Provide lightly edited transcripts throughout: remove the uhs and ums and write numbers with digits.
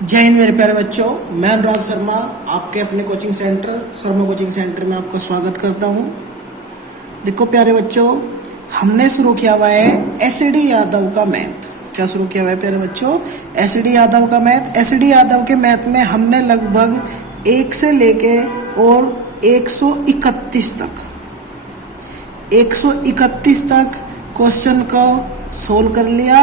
जय हिंद मेरे प्यारे बच्चों। मैं अनुराग शर्मा आपके अपने coaching centre Sharma coaching centre में आपका स्वागत करता हूं। देखो प्यारे बच्चों, हमने शुरू किया हुआ है एसडी यादव का मैथ। क्या शुरू किया हुआ है प्यारे बच्चों? एसडी यादव का मैथ। एसडी यादव के मैथ में हमने लगभग 1 से लेके और 131 तक क्वेश्चन को सोल्व कर लिया।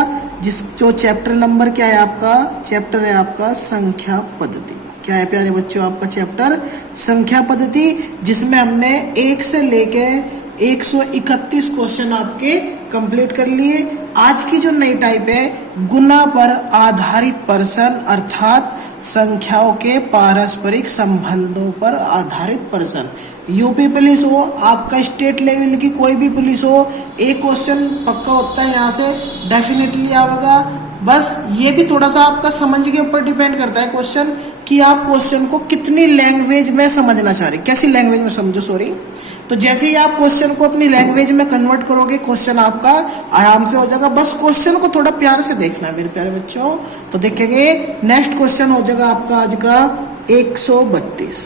जो चैप्टर नंबर क्या है आपका? चैप्टर है आपका संख्या पद्धति। क्या है प्यारे बच्चों? आपका चैप्टर संख्या पद्धति, जिसमें हमने 1 से लेके 131 क्वेश्चन आपके कंप्लीट कर लिए। आज की जो नई टाइप है गुना पर आधारित प्रश्न, अर्थात संख्याओं के पारस्परिक संबंधों पर आधारित प्रश्न। यूपी पुलिस हो, आपका स्टेट लेवल की कोई भी पुलिस हो, एक क्वेश्चन पक्का होता है यहाँ से डेफिनेटली आएगा। बस ये भी थोड़ा सा आपका समझ के ऊपर डिपेंड करता है क्वेश्चन, कि आप क्वेश्चन को कितनी लैंग्वेज में समझना चाह रहे, कैसी लैंग्वेज में समझो। सॉरी, तो जैसे ही आप क्वेश्चन को अपनी लैंग्वेज में कन्वर्ट करोगे, क्वेश्चन आपका आराम से हो जाएगा। बस क्वेश्चन को थोड़ा प्यार से देखना है मेरे प्यारे बच्चों। तो देखेंगे नेक्स्ट क्वेश्चन हो जाएगा आपका आज का 132।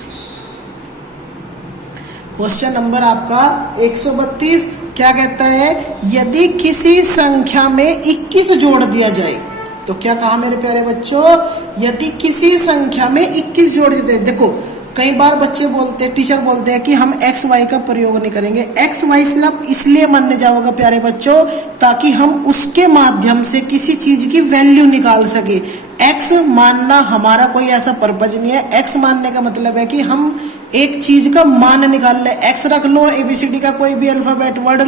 क्वेश्चन नंबर आपका 132 क्या कहता है? यदि किसी संख्या में 21 जोड़ दिया जाए, तो क्या कहा मेरे प्यारे बच्चों? यदि किसी संख्या में 21 जोड़ दिया जाए। देखो कई बार बच्चे बोलते हैं, टीचर बोलते हैं कि हम एक्स वाई का प्रयोग नहीं करेंगे। एक्स वाई सिर्फ इसलिए मानने जाओगे प्यारे बच्चों ताकि हम उसके माध्यम से किसी चीज की वैल्यू निकाल सके। एक्स मानना हमारा कोई ऐसा पर्पज नहीं है। एक्स मानने का मतलब है कि हम एक चीज का मान निकाल ले। एक्स रख लो, एबीसीडी का कोई भी अल्फाबेट वर्ड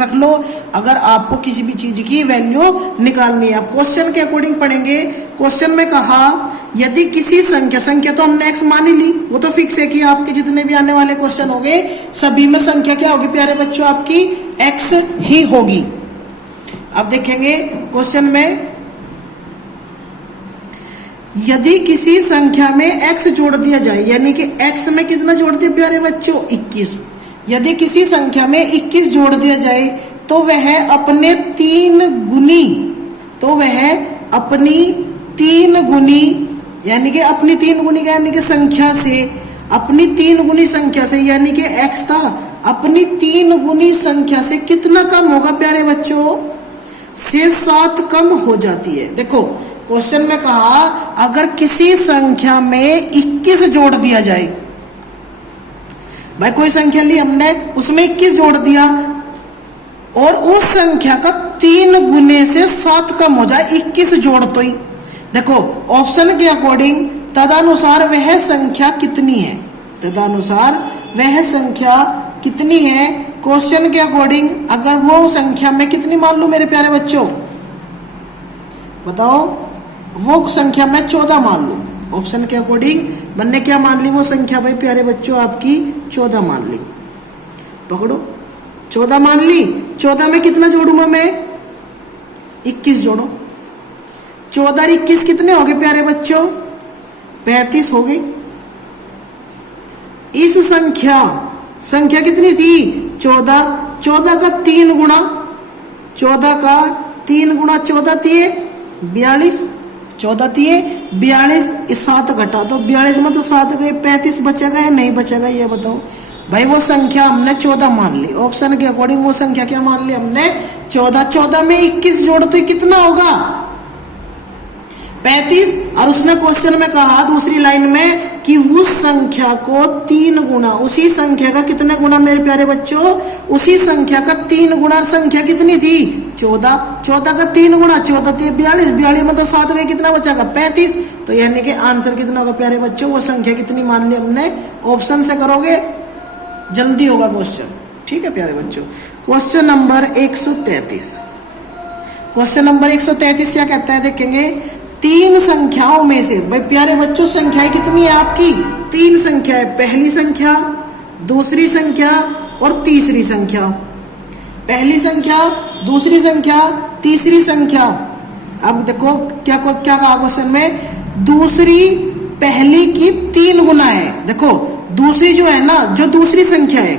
रख लो, अगर आपको किसी भी चीज की वैल्यू निकालनी है। आप क्वेश्चन के अकॉर्डिंग पढ़ेंगे। क्वेश्चन में कहा यदि किसी संख्या तो हमने एक्स मान ही ली, वो तो फिक्स है कि आपके जितने भी आने वाले क्वेश्चन होंगे सभी में संख्या क्या होगी प्यारे बच्चों? आपकी एक्स ही होगी। अब देखेंगे क्वेश्चन में, यदि किसी संख्या में x जोड़ दिया जाए, यानी कि x में कितना जोड़ दिया प्यारे बच्चों? 21। यदि किसी संख्या में 21 जोड़ दिया जाए तो वह अपने 3 गुनी, यानी कि अपनी 3 गुनी यानी कि संख्या से, अपनी 3 गुनी संख्या से, यानी कि x था, अपनी 3 गुनी संख्या से कितना कम होगा प्यारे बच्चों? से 7 कम हो जाती है। देखो क्वेश्चन में कहा अगर किसी संख्या में 21 जोड़ दिया जाए, भाई कोई संख्या ली हमने, उसमें 21 जोड़ दिया और उस संख्या का 3 गुने से 7 कम हो जाए, 21 जोड़ तो ही। देखो ऑप्शन के अकॉर्डिंग तदनुसार वह संख्या कितनी है? तदनुसार वह संख्या कितनी है? क्वेश्चन के अकॉर्डिंग अगर वो संख्या में कितनी मान लूं मेरे प्यारे बच्चों, बताओ? वो संख्या मैं 14 मान लूं। ऑप्शन के अकॉर्डिंग मैंने क्या मान ली? वो संख्या भाई प्यारे बच्चों आपकी 14 मान ली। पकड़ो, 14 मान ली। 14 में कितना जोड़ूंगा मैं? 21 जोड़ो। 14 और 21 कितने हो गए प्यारे बच्चों? 35 हो गई। इस संख्या कितनी थी? 14। 14 का 3 गुणा 14 तिये 42। 14 तिये 42, इस 7 घटा दो, 42 में तो 7 गए, 35 बचेगा या नहीं बचेगा ये बताओ भाई। वो संख्या हमने 14 मान ली। ऑप्शन के अकॉर्डिंग वो संख्या क्या मान ली हमने? 14। 14 में 21 जोड़ तो कितना होगा? 35। और उसने क्वेश्चन में कहा दूसरी लाइन में कि उस संख्या को 3 गुना, उसी संख्या का कितना गुना मेरे प्यारे बच्चों? उसी संख्या का 3 गुना। संख्या कितनी थी? 14। 14 का 3 गुना 14 थी 42। 42 में तो 7 गए, कितना बचागा? 35। तो यानी कि आंसर कितना होगा प्यारे बच्चों? वो संख्या कितनी मान ली हमने? ऑप्शन से करोगे जल्दी होगा क्वेश्चन। ठीक है प्यारे बच्चों। Question number 133। क्वेश्चन नंबर 133 क्या कहता है? देखेंगे 3 संख्याओं में से, भाई प्यारे बच्चों संख्याएं कितनी है आपकी? 3 संख्याएं, पहली संख्या, दूसरी संख्या और तीसरी संख्या। पहली संख्या, दूसरी संख्या, तीसरी संख्या। अब देखो क्या कहा क्वेश्चन में? दूसरी पहली की 3 गुना है। देखो दूसरी जो है ना, जो दूसरी संख्या है,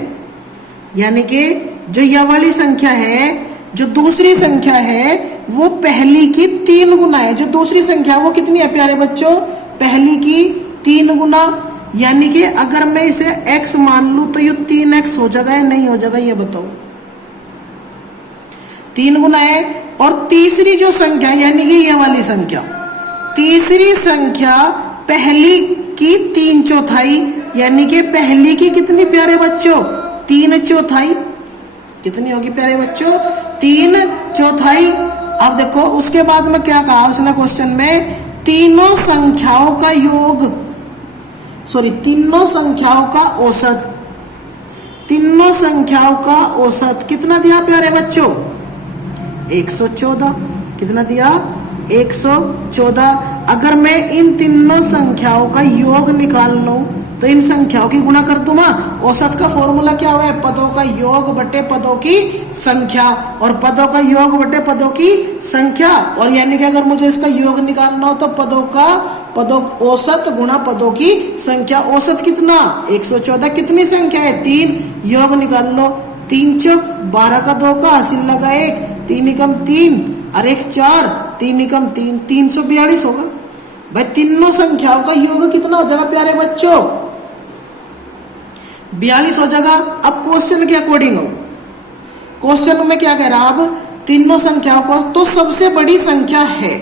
यानी कि जो यह वाली संख्या है, जो दूसरी संख्या है वो पहली की 3 गुना है। जो दूसरी संख्या वो कितनी है प्यारे बच्चों? पहली की 3 गुना, यानी कि अगर मैं इसे x मान लूं तो ये 3x हो जाएगा या नहीं हो जाएगा, ये बताओ। 3 गुना है। और तीसरी जो संख्या यानी कि ये वाली संख्या, तीसरी संख्या पहली की 3/4, यानी कि पहली की कितनी प्यारे बच्चों, 3/4। कितनी होगी प्यारे बच्चों, 3/4। अब देखो उसके बाद में क्या कहा उसने क्वेश्चन में, तीनों संख्याओं का योग, तीनों संख्याओं का औसत, तीनों संख्याओं का औसत कितना दिया प्यारे बच्चों, 114। कितना दिया, 114। अगर मैं इन तीनों संख्याओं का योग निकाल लूं तो इन संख्याओं की गुणा कर दूंगा। औसत का फॉर्मूला क्या हुआ है, पदों का योग बटे पदों की संख्या, और पदों का योग बटे पदों की संख्या। और यानी कि अगर मुझे इसका योग निकालना हो तो पदों औसत गुणा पदों की संख्या। औसत कितना, 114। कितनी संख्या है, 3। योग निकाल लो, 3 चौक 12 का 2 का हासिल लगा 1, 3 एकम 3 और 1 4, 3 एकम 3, 342 होगा। भाई तीनों संख्याओं का योग कितना हो जाएगा प्यारे बच्चों, 42 हो जाएगा। अब क्वेश्चन के अकॉर्डिंग हो, क्वेश्चन में क्या कह रहा है, अब तीनों संख्याओं को तो सबसे बड़ी संख्या है।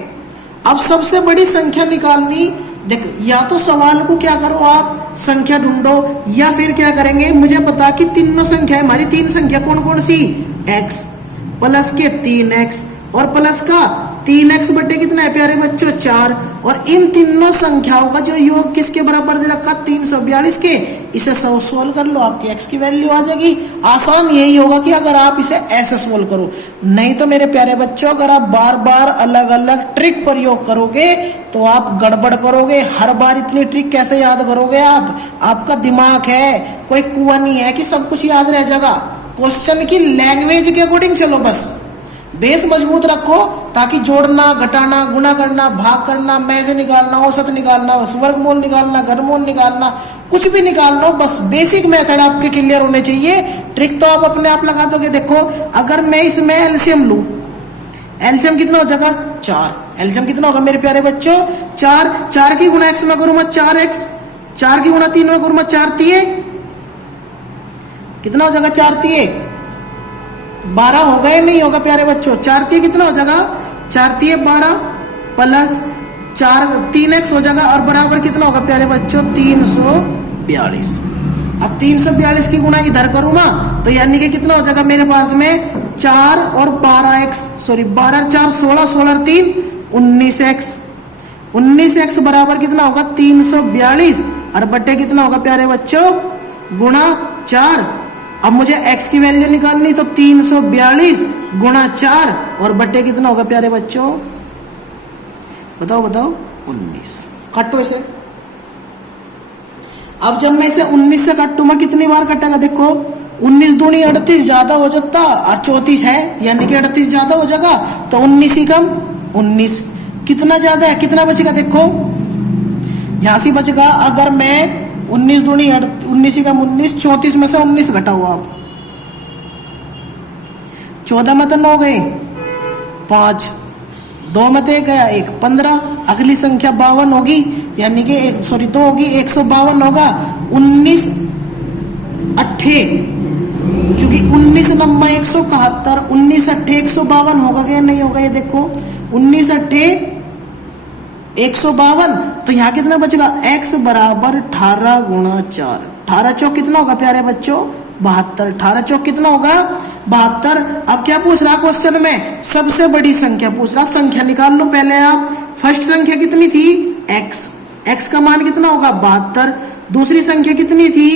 अब सबसे बड़ी संख्या निकालनी, देखो या तो सवाल को क्या करो आप संख्या ढूंढो, या फिर क्या करेंगे, मुझे पता कि तीनों संख्या हमारी 3 संख्या कौन कौन सी, x प्लस के 3x और प्लस का 3x बटे कितना है प्यारे बच्चों, 4। और इन तीनों संख्याओं का जो योग किसके बराबर दे रखा, 342 के। इसे सोल्व कर लो, आपकी x की वैल्यू आ जाएगी। आसान यही होगा कि अगर आप इसे ऐसे सोल्व करो, नहीं तो मेरे प्यारे बच्चों अगर आप बार बार अलग अलग ट्रिक प्रयोग करोगे तो आप गड़बड़ करोगे। हर बार इतनी ट्रिक कैसे याद करोगे आप, आपका दिमाग है कोई कुआं नहीं है कि सब कुछ याद रह जाएगा। क्वेश्चन की लैंग्वेज के अकॉर्डिंग चलो, बस बेस मजबूत रखो, ताकि जोड़ना घटाना गुणा करना भाग करना में से निकालना औसत निकालना वर्गमूल निकालना घनमूल निकालना कुछ भी निकाल लो, बस बेसिक मेथड आपके क्लियर होने चाहिए। ट्रिक तो आप अपने आप लगा दोगे। देखो अगर मैं इसमें एलसीएम लूं, एलसीएम कितना हो जाएगा, 4। एलसीएम कितना होगा मेरे प्यारे बच्चों, 4। 4 की गुणा x में करूंगा 4x, 4 की गुणा 3 में करूंगा 4 3, कितना हो जाएगा 4 3 12 होगा या नहीं होगा प्यारे बच्चों, 4 3 कितना हो जाएगा, 4 3 12 प्लस 4 3x हो जाएगा और बराबर कितना होगा प्यारे बच्चों, 342। अब 342 की गुणा इधर करूंगा तो यानी कि कितना हो जाएगा मेरे पास में 4 और 12x, 12 और 4 16, 16 और 3 19x। 19x बराबर कितना होगा 342 और बट्टे कितना होगा प्यारे बच्चों गुणा 4। अब मुझे x की वैल्यू निकालनी तो 342 गुणा 4 और बट्टे कितना होगा प्यारे बच्चों, बताओ बताओ 19। काटो इसे। अब जब मैं इसे 19 से काटूंगा कितनी बार कटेगा, देखो 19 दूनी 38 ज्यादा हो जाता और 34 है यानी कि 38 ज्यादा हो जाएगा तो 19 ही कम 19 कितना ज्यादा है, कितना बचेगा देखो यहां से बचेगा। अगर मैं 19 दूनी 19 ही कम 19, 34 में से 19 घटा हुआ, अब 14 में तो 9 गए 5, 2 में तो 1 गया 1 15, अगली संख्या 52 होगी यानी कि 2 होगी 152 होगा। 19 8 क्योंकि 19 नंबर 171, 19 8 152 होगा क्या नहीं होगा, ये देखो 19 8 152 तो यहाँ कितना बचेगा x बराबर 18 गुणा 4, 18 चौक कितना होगा प्यारे बच्चों 72, 18 चौक कितना होगा 72। अब क्या पूछ रहा क्वेश्चन में, सबसे बड़ी संख्या पूछ रहा, संख्या निकाल लो पहले आप। फर्स्ट संख्या कितनी थी x, x का मान कितना होगा 72। दूसरी संख्या कितनी थी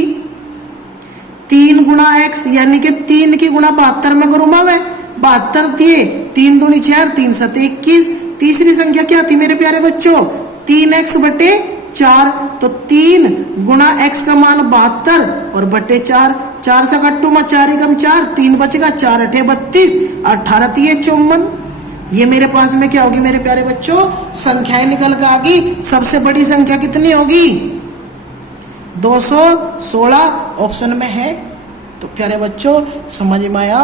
3 गुणा x यानी कि 3 की गुणा 72 में करूंगा मैं 72 दिए 3 दूनी 4 3 7 21। तीसरी संख्या क्या थी मेरे प्यारे बच्चों 3x बटे 4 तो 3 गुणा x का मान 72 और बटे 4, 4 से कट्टू में 4 एकम 4 3 बचेगा 4 8 32 18 3 54। ये मेरे पास में क्या होगी मेरे प्यारे बच्चों संख्याएं निकल के आ गई। सबसे बड़ी संख्या कितनी होगी 216 ऑप्शन में है। तो प्यारे बच्चों समझ में आया।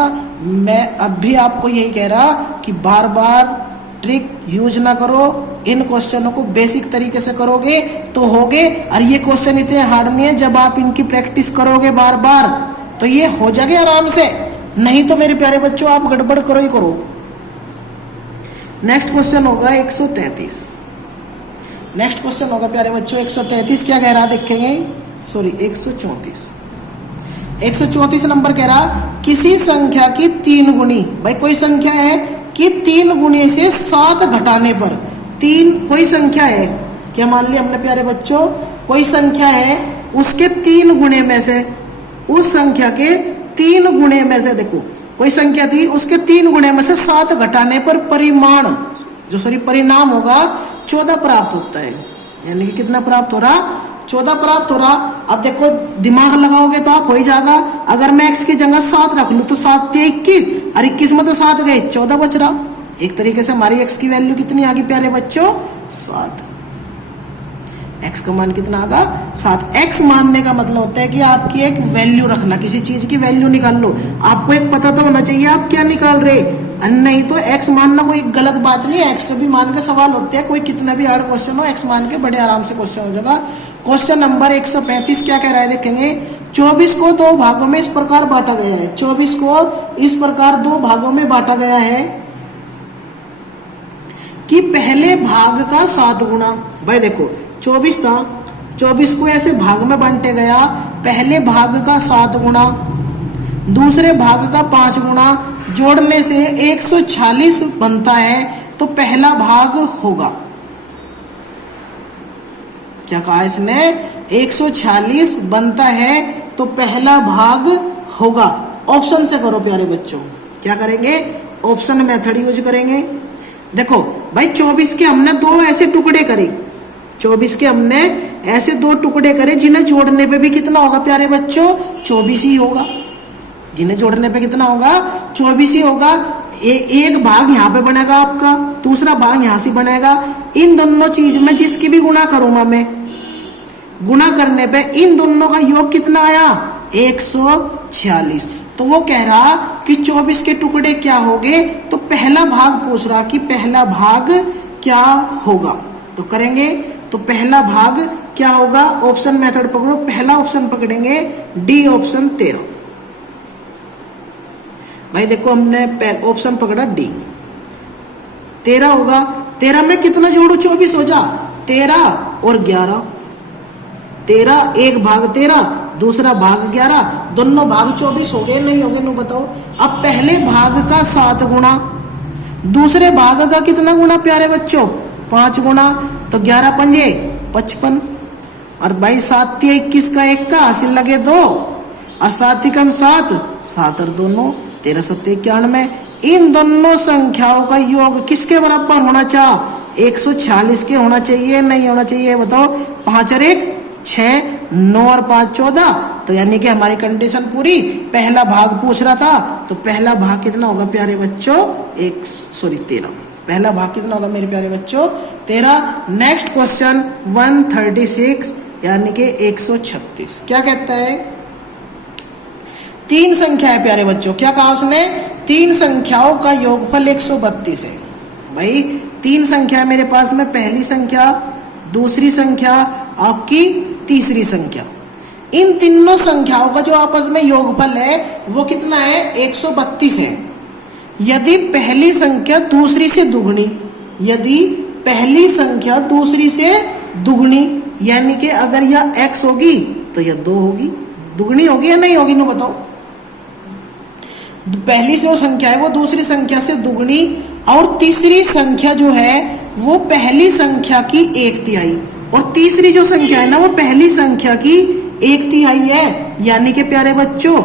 मैं अब भी आपको यही कह रहा कि बार बार ट्रिक यूज ना करो, इन क्वेश्चनों को बेसिक तरीके से करोगे तो होगे। और ये क्वेश्चन इतने हार्ड नहीं है, जब आप इनकी प्रैक्टिस करोगे बार बार तो ये हो जाएगा आराम से। नहीं तो मेरे प्यारे बच्चों आप गड़बड़ करो ही करो। नेक्स्ट क्वेश्चन होगा 133। नेक्स्ट क्वेश्चन होगा प्यारे बच्चों 133। क्या कह रहा देखेंगे, सॉरी 134। 134 नंबर कह रहा किसी संख्या की 3 गुणी। भाई कोई संख्या है कि 3 गुणे से 7 घटाने पर, 3 कोई संख्या है, क्या मान लिया हमने प्यारे बच्चों, कोई संख्या है उसके 3 गुणे में से, उस संख्या के 3 गुणे में से, देखो कोई संख्या थी उसके 3 गुणे में से 7 घटाने पर परिमाण जो सॉरी परिणाम होगा 14 प्राप्त होता है। यानी कि कितना प्राप्त हो रहा, 14 प्राप्त हो रहा। अब देखो दिमाग लगाओगे तो आप हो ही जाएगा। अगर मैं x की जगह 7 रख लूँ तो 7 × 21 और 21 में तो 7 गए, 14 बच रहा। एक तरीके से हमारी x की वैल्यू कितनी आ गई प्यारे बच्चों, 7। x का मान कितना आगा, 7। x मानने का मतलब होता है कि आपकी एक वैल्यू रखना, किसी चीज की वैल्यू निकाल लो। आपको एक पता तो होना चाहिए आप क्या निकाल रहे, नहीं तो x मानना कोई गलत बात नहीं है। x भी मान के सवाल होते हैं, कोई कितना भी हार्ड क्वेश्चन हो x मान के बड़े आराम से क्वेश्चन हो जाएगा। क्वेश्चन नंबर 135 क्या कह रहा है देखेंगे। 24 को 2 भागों में इस प्रकार बांटा गया है। 24 को इस प्रकार 2 भागों में बांटा गया है कि पहले भाग का 7 गुना। भाई देखो 24 था, 24 को ऐसे भाग में बांटे गया, पहले भाग का 7 गुना, दूसरे भाग का 5 गुना, जोड़ने से 146 बनता है तो पहला भाग होगा। क्या कहा इसने, 146 बनता है तो पहला भाग होगा। ऑप्शन से करो प्यारे बच्चों, क्या करेंगे, ऑप्शन मेथड यूज करेंगे। देखो भाई 24 के हमने 2 ऐसे टुकड़े करे, 24 के हमने ऐसे 2 टुकड़े करे जिन्हें जोड़ने पे भी कितना होगा प्यारे बच्चों, 24 ही होगा। जिन्हें जोड़ने पे कितना होगा, 24 ही होगा। एक भाग यहाँ पे बनेगा आपका, दूसरा भाग यहाँ से बनेगा। इन दोनों चीज में जिसकी भी गुणा करूंगा मैं, गुणा करने पे इन दोनों का योग कितना आया, 146। तो वो कह रहा कि 24 के टुकड़े क्या होंगे, तो पहला भाग पूछ रहा कि पहला भाग क्या होगा। तो करेंगे तो पहला भाग क्या होगा, ऑप्शन मेथड पकड़ो। पहला ऑप्शन पकड़ेंगे डी ऑप्शन 13। भाई देखो हमने ऑप्शन पकड़ा डी, 13 होगा। 13 में कितना जोड़ू, 24 हो जा, 13 और 11, 13 एक भाग 13, दूसरा भाग 11, दोनों भाग 24 हो गए, नहीं हो गए, नो बताओ। अब पहले भाग का 7 गुना, दूसरे भाग का कितना गुना प्यारे बच्चों, 5 गुना, तो 11 पंजे 55। और भाई 7 × 21 का 1 का हासिल लगे 2, और 7 × 7, 7 और 2 9, 13 7 91। इन दोनों संख्याओं का योग किसके बराबर होना चाहिए, 146 के होना चाहिए, नहीं होना चाहिए, बताओ। 5 और 1 6, 9 और 5 14। तो यानी कि हमारी कंडीशन पूरी। पहला भाग पूछ रहा था, तो पहला भाग कितना होगा प्यारे बच्चों, 13। पहला भाग कितना होगा मेरे प्यारे बच्चों, 13। नेक्स्ट क्वेश्चन 136 यानी कि 136 क्या कहता है, 3 संख्या है प्यारे बच्चों। क्या कहा उसने, 3 संख्याओं का योगफल 132 है। भाई 3 संख्या मेरे पास में, पहली संख्या, दूसरी संख्या, आपकी तीसरी संख्या। इन तीनों संख्याओं का जो आपस में योगफल है वो कितना है, 132 है। यदि पहली संख्या दूसरी से दुगनी, यदि पहली संख्या दूसरी से दुगनी, यानी कि अगर यह x होगी तो यह 2 होगी, दुगनी होगी या नहीं होगी, नो बताओ। पहली जो संख्या है वो दूसरी संख्या से दुगनी, और तीसरी संख्या जो है वो पहली संख्या की 1/3, और तीसरी जो संख्या है ना वो पहली संख्या की 1/3 है। यानी कि प्यारे बच्चों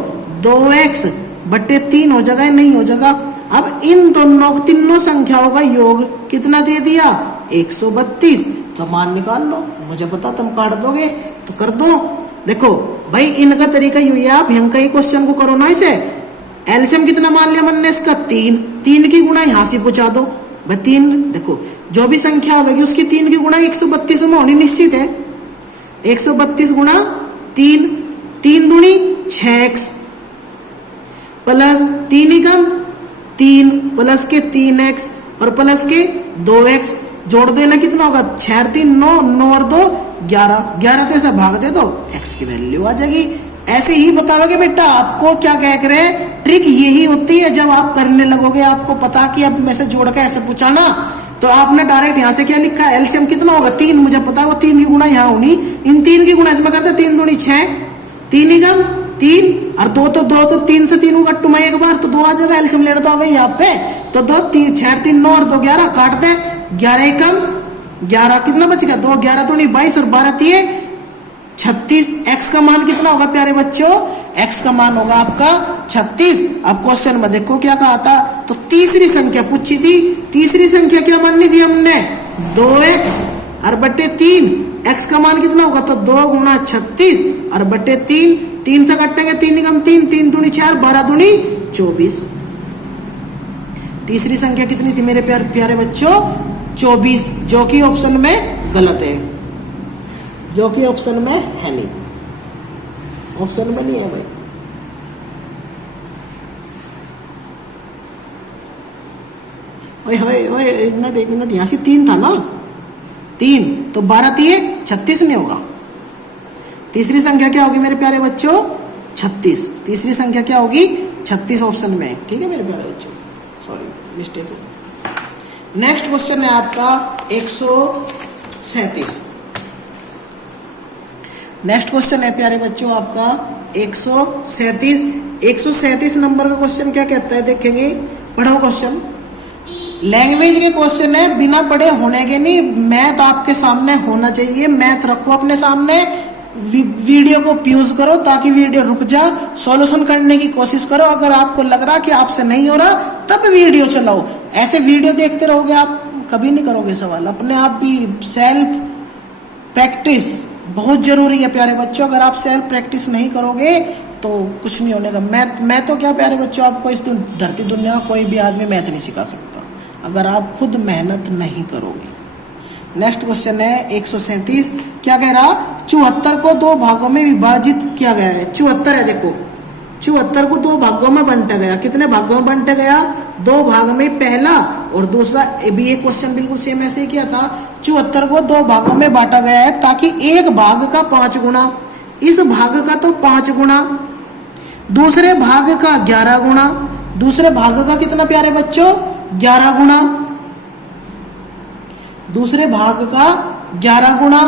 2x बटे 3 हो जाएगा, नहीं हो जाएगा। अब इन दोनों तीनों संख्याओं का योग कितना दे दिया, 132। तो मान निकाल लो, मुझे पता तुम काट दोगे तो कर दो। देखो भाई इनका तरीका यूं है, आप यहाँ कहीं क्वेश्चन को करो ना, इसे एलसीएम कितना मान लिया हमने इसका, 3 की गुणा यहाँ से पूछा दो भाई 3। देखो जो भी संख्या होगी उसकी 3 की गुणा 132 में होनी निश्चित है। 132 गुणा 3, 3 दूनी 6x, प्लस 3 एकम 3, प्लस के 3x और प्लस के 2x, जोड़ देना कितना होगा, 6 और 3 9, 9 और 2 11, 11 से भाग दे दो x की वैल्यू आ जाएगी। ऐसे ही बताओगे बेटा, आपको क्या कह रहे हैं, ट्रिक यही होती है। जब आप करने लगोगे आपको पता कि अब मैं से जोड़ के ऐसे पूछा ना, तो आपने डायरेक्ट यहाँ से क्या लिखा है, एलसीएम कितना होगा 3, मुझे पता है वो 3 की गुणा यहाँ होनी, इन 3 की गुणा इसमें करते 3 दूनी 6, 3 एकम 3 और 2 तो 2 तो 3 से 3 कट्टू मैं एक बार तो 2 आ जाएगा, एलसीएम लेना तो भाई यहाँ पे, तो 2 3 6 3 9 और 2 11 काट दे, 11 एकम 11 कितना बच गया 2, 11 दूनी 22 और 12 3 36। x का मान कितना होगा प्यारे बच्चों, x का मान होगा आपका 36। अब क्वेश्चन में देखो क्या कहा था, तो तीसरी संख्या पूछी थी, तीसरी संख्या क्या माननी थी हमने, 2x और बटे 3, x का मान कितना होगा, तो 2 गुना 36 और बटे 3, 3 से कटेंगे 3 निकम 3, 3 दूनी 4, 12 दूनी 24। तीसरी संख्या कितनी थी मेरे प्यारे बच्चों, 24, जो कि ऑप्शन में गलत है, जो कि ऑप्शन में है नहीं, ऑप्शन में नहीं है भाई। ओए ओए ओए एक मिनट यहाँ से 3 था ना, 3 तो 12 3 36 नहीं होगा। तीसरी संख्या क्या होगी मेरे प्यारे बच्चों, 36, तीसरी संख्या क्या होगी 36 ऑप्शन में, ठीक है मेरे प्यारे बच्चों, सॉरी मिस्टेक हो गई। नेक्स्ट क्वेश्चन है आपका 137। नेक्स्ट क्वेश्चन है प्यारे बच्चों आपका 137। 137 नंबर का क्वेश्चन क्या कहता है देखेंगे, पढ़ो क्वेश्चन। लैंग्वेज के क्वेश्चन है, बिना पढ़े होने के नहीं, मैथ आपके सामने होना चाहिए, मैथ रखो अपने सामने, वीडियो को पॉज करो ताकि वीडियो रुक जा, सॉल्यूशन करने की कोशिश करो। अगर आपको लग रहा कि आपसे नहीं हो रहा तब वीडियो चलाओ, ऐसे वीडियो देखते रहोगे आप कभी नहीं करोगे सवाल। अपने आप भी सेल्फ प्रैक्टिस बहुत जरूरी है प्यारे बच्चों, अगर आप सेल्फ प्रैक्टिस नहीं करोगे तो कुछ नहीं होने का। मैं तो क्या प्यारे बच्चों, आपको इस धरती दुनिया में कोई भी आदमी मैथ नहीं सिखा सकता अगर आप खुद मेहनत नहीं करोगे। नेक्स्ट क्वेश्चन है 137, क्या कह रहा, 74 को 2 भागों में विभाजित किया गया है। 74 है देखो, 74 को 2 भागों में बांटा गया, कितने भागों में बांटा गया, 2 भाग में, पहला और दूसरा। भी ये क्वेश्चन बिल्कुल सेम ऐसे ही किया था, 74 को 2 भागों में बांटा गया है ताकि एक भाग का 5 गुना, इस भाग का तो 5 गुना, दूसरे भाग का 11 गुना, दूसरे भाग का कितना प्यारे बच्चों 11 गुना, दूसरे भाग का 11 गुना,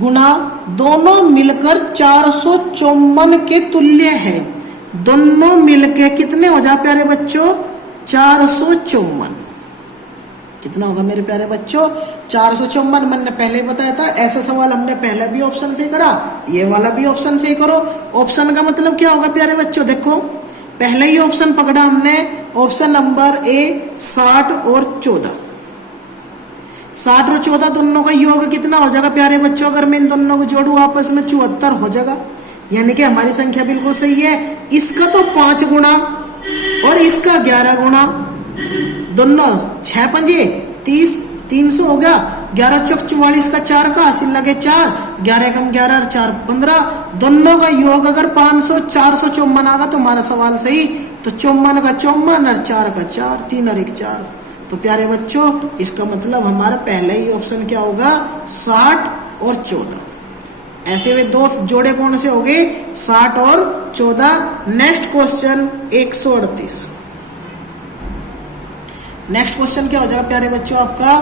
गुना दोनों मिलकर 454 के तुल्य है। दोनों मिलके कितने हो जा प्यारे बच्चों 454, कितना होगा मेरे प्यारे बच्चों 454। मैंने पहले ही बताया था, ऐसा सवाल हमने पहले भी ऑप्शन से करा, ये वाला भी ऑप्शन से करो। ऑप्शन का मतलब क्या होगा प्यारे बच्चों, देखो पहले ही ऑप्शन पकड़ा हमने, ऑप्शन नंबर ए 60 और 14, 60 और 14 दोनों का योग कितना हो जाएगा प्यारे बच्चों, अगर मैं इन दोनों को जोड़ू आपस में 74 हो जाएगा, यानी कि हमारी संख्या बिल्कुल सही है। इसका तो 5 गुना और इसका 11 गुना, दोनों 6 पंजे 30, 300 हो गया, 11 चौक 44 का 4 का हासिल लगे 4, 11 कम 11 और 4 15, दोनों का योग अगर 500 454 आगा तो हमारा सवाल सही। तो 54 का 54 और 4 का 4, 3 और 1 4। तो प्यारे बच्चों इसका मतलब हमारा पहला ही ऑप्शन क्या होगा 60 और 14। ऐसे वे 2 जोड़े कौन से हो गए 60 और 14। Next question 138। नेक्स्ट क्वेश्चन क्या हो जाएगा प्यारे बच्चों आपका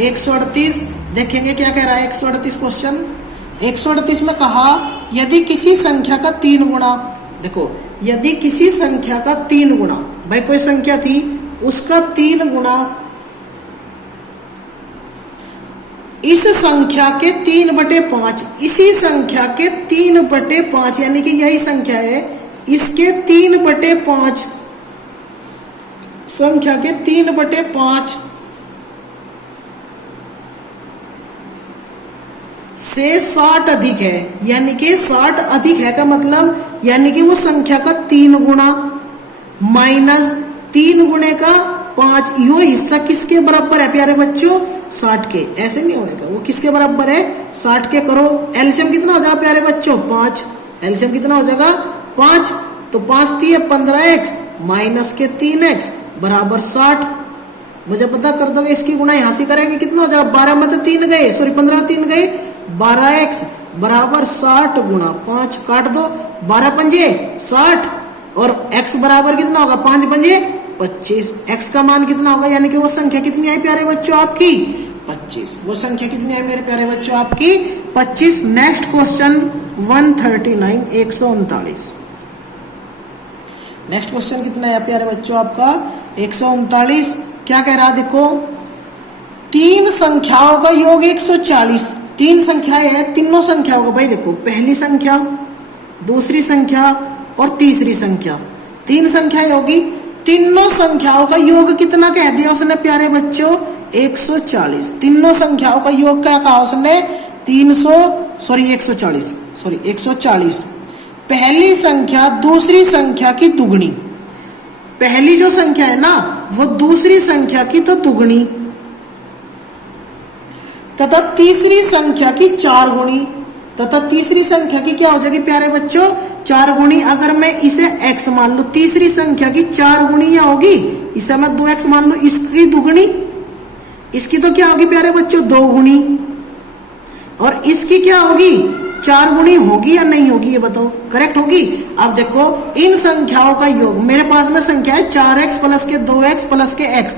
138। देखेंगे क्या कह रहा है 138 क्वेश्चन। 138 में कहा यदि किसी संख्या का 3 गुना, देखो यदि किसी संख्या का 3 गुना, भाई कोई संख्या थी उसका 3 गुना इस संख्या के 3/5, इसी संख्या के 3/5 यानी कि यही संख्या है, इसके 3/5 संख्या के 3/5 से 60 अधिक है, यानी कि 60 अधिक है का मतलब यानी कि वो संख्या का 3 गुना माइनस 3 गुणे का 5, यो हिस्सा किसके बराबर है प्यारे बच्चों 60 के। ऐसे नहीं होने का, वो किसके बराबर है 60 के। करो एलसीएम कितना हो जाएगा प्यारे बच्चों 5, एलसीएम कितना हो जाएगा 5, तो 5 3 15x माइनस के 3x बराबर 60। मुझे पता कर दोगे, इसकी गुणा यहाँ से करेंगे कितना हो जाएगा, 12 में तो 3 गए, सॉरी 15 में 3 गए, 12x बराबर 60 गुणा 5 काट दो, 12 पंजे 60 और x बराबर कितना होगा, 5 पंजे 25। x का मान कितना होगा, यानी कि वो संख्या कितनी आई प्यारे बच्चों आपकी 25। वो संख्या कितनी आई मेरे प्यारे बच्चों आपकी 25। Next question 139 139। नेक्स्ट क्वेश्चन कितना है प्यारे बच्चों आपका 139। क्या कह रहा देखो, तीन संख्याओं का योग 140। तीन संख्याएं हैं, तीनों संख्याओं का भाई देखो, पहली संख्या, दूसरी संख्या और तीसरी संख्या, तीन संख्याएं होगी। तीनों संख्याओं का योग कितना कह दिया उसने प्यारे बच्चों 140। तीनों संख्याओं का योग क्या कहा उसने 140। पहली संख्या दूसरी संख्या की दुगनी, पहली जो संख्या है ना वो दूसरी संख्या की तो दुगनी, तथा तीसरी संख्या की 4 गुणी, तथा तीसरी संख्या की क्या हो जाएगी प्यारे बच्चों 4 गुणी। अगर मैं इसे x मान लू, तीसरी संख्या की 4 गुणी या होगी, इसे मैं 2x मान लू, इसकी दुगनी, इसकी तो क्या होगी प्यारे बच्चों 2 गुणी, और इसकी क्या होगी 4 गुणी होगी या नहीं होगी, ये बताओ करेक्ट होगी। अब देखो इन संख्याओं का योग, मेरे पास में संख्या है 4x प्लस के 2x प्लस के x,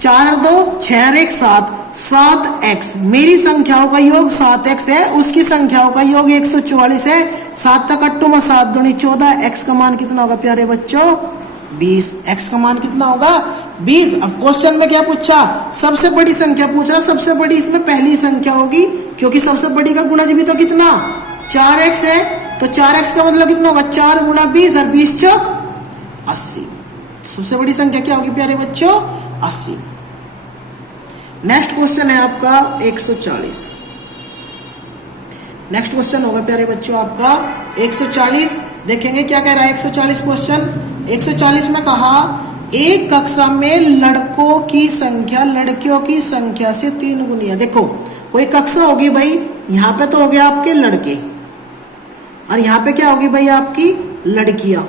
4 2 6 और 1 7, 7x। मेरी संख्याओं का योग 7x है, उसकी संख्याओं का योग 144 है। 7 तक अट्टू में 7 दूनी 14, x का मान कितना होगा प्यारे बच्चों 20। x का मान कितना होगा 20। अब क्वेश्चन में क्या पूछा, सबसे बड़ी संख्या पूछ रहा, सबसे बड़ी इसमें पहली संख्या होगी, क्योंकि सबसे बड़ी का गुणज भी तो कितना 4x है, तो 4x का मतलब कितना होगा 4 गुणा 20 और 20 चौक 80। सबसे बड़ी संख्या क्या होगी प्यारे बच्चों 80। नेक्स्ट क्वेश्चन है आपका 140। नेक्स्ट क्वेश्चन होगा प्यारे बच्चों आपका 140। देखेंगे क्या कह रहा है 140 क्वेश्चन। 140 में कहा एक कक्षा में लड़कों की संख्या लड़कियों की संख्या से 3 गुनी है। देखो कोई कक्षा होगी भाई, यहाँ पे तो हो गया आपके लड़के और यहाँ पे क्या होगी भाई आपकी लड़कियां,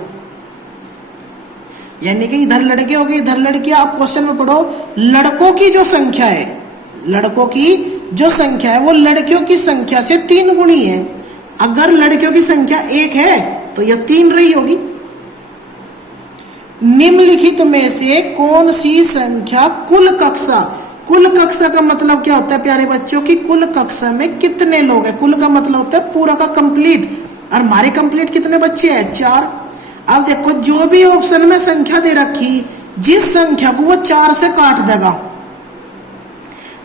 यानी कि इधर लड़के हो गए इधर लड़कियां। आप क्वेश्चन में पढ़ो, लड़कों की जो संख्या है, लड़कों की जो संख्या है वो लड़कियों की संख्या से 3 गुनी है। अगर लड़कियों की संख्या 1 है तो यह 3 रही होगी। निम्नलिखित में से कौन सी संख्या कुल कक्षा, कुल कक्षा का मतलब क्या होता है प्यारे बच्चों की कुल कक्षा में कितने लोग हैं। कुल का मतलब होता है पूरा का कंप्लीट, और हमारे कंप्लीट कितने बच्चे हैं 4। अब देखो जो भी ऑप्शन में संख्या दे रखी, जिस संख्या को वो 4 से काट देगा,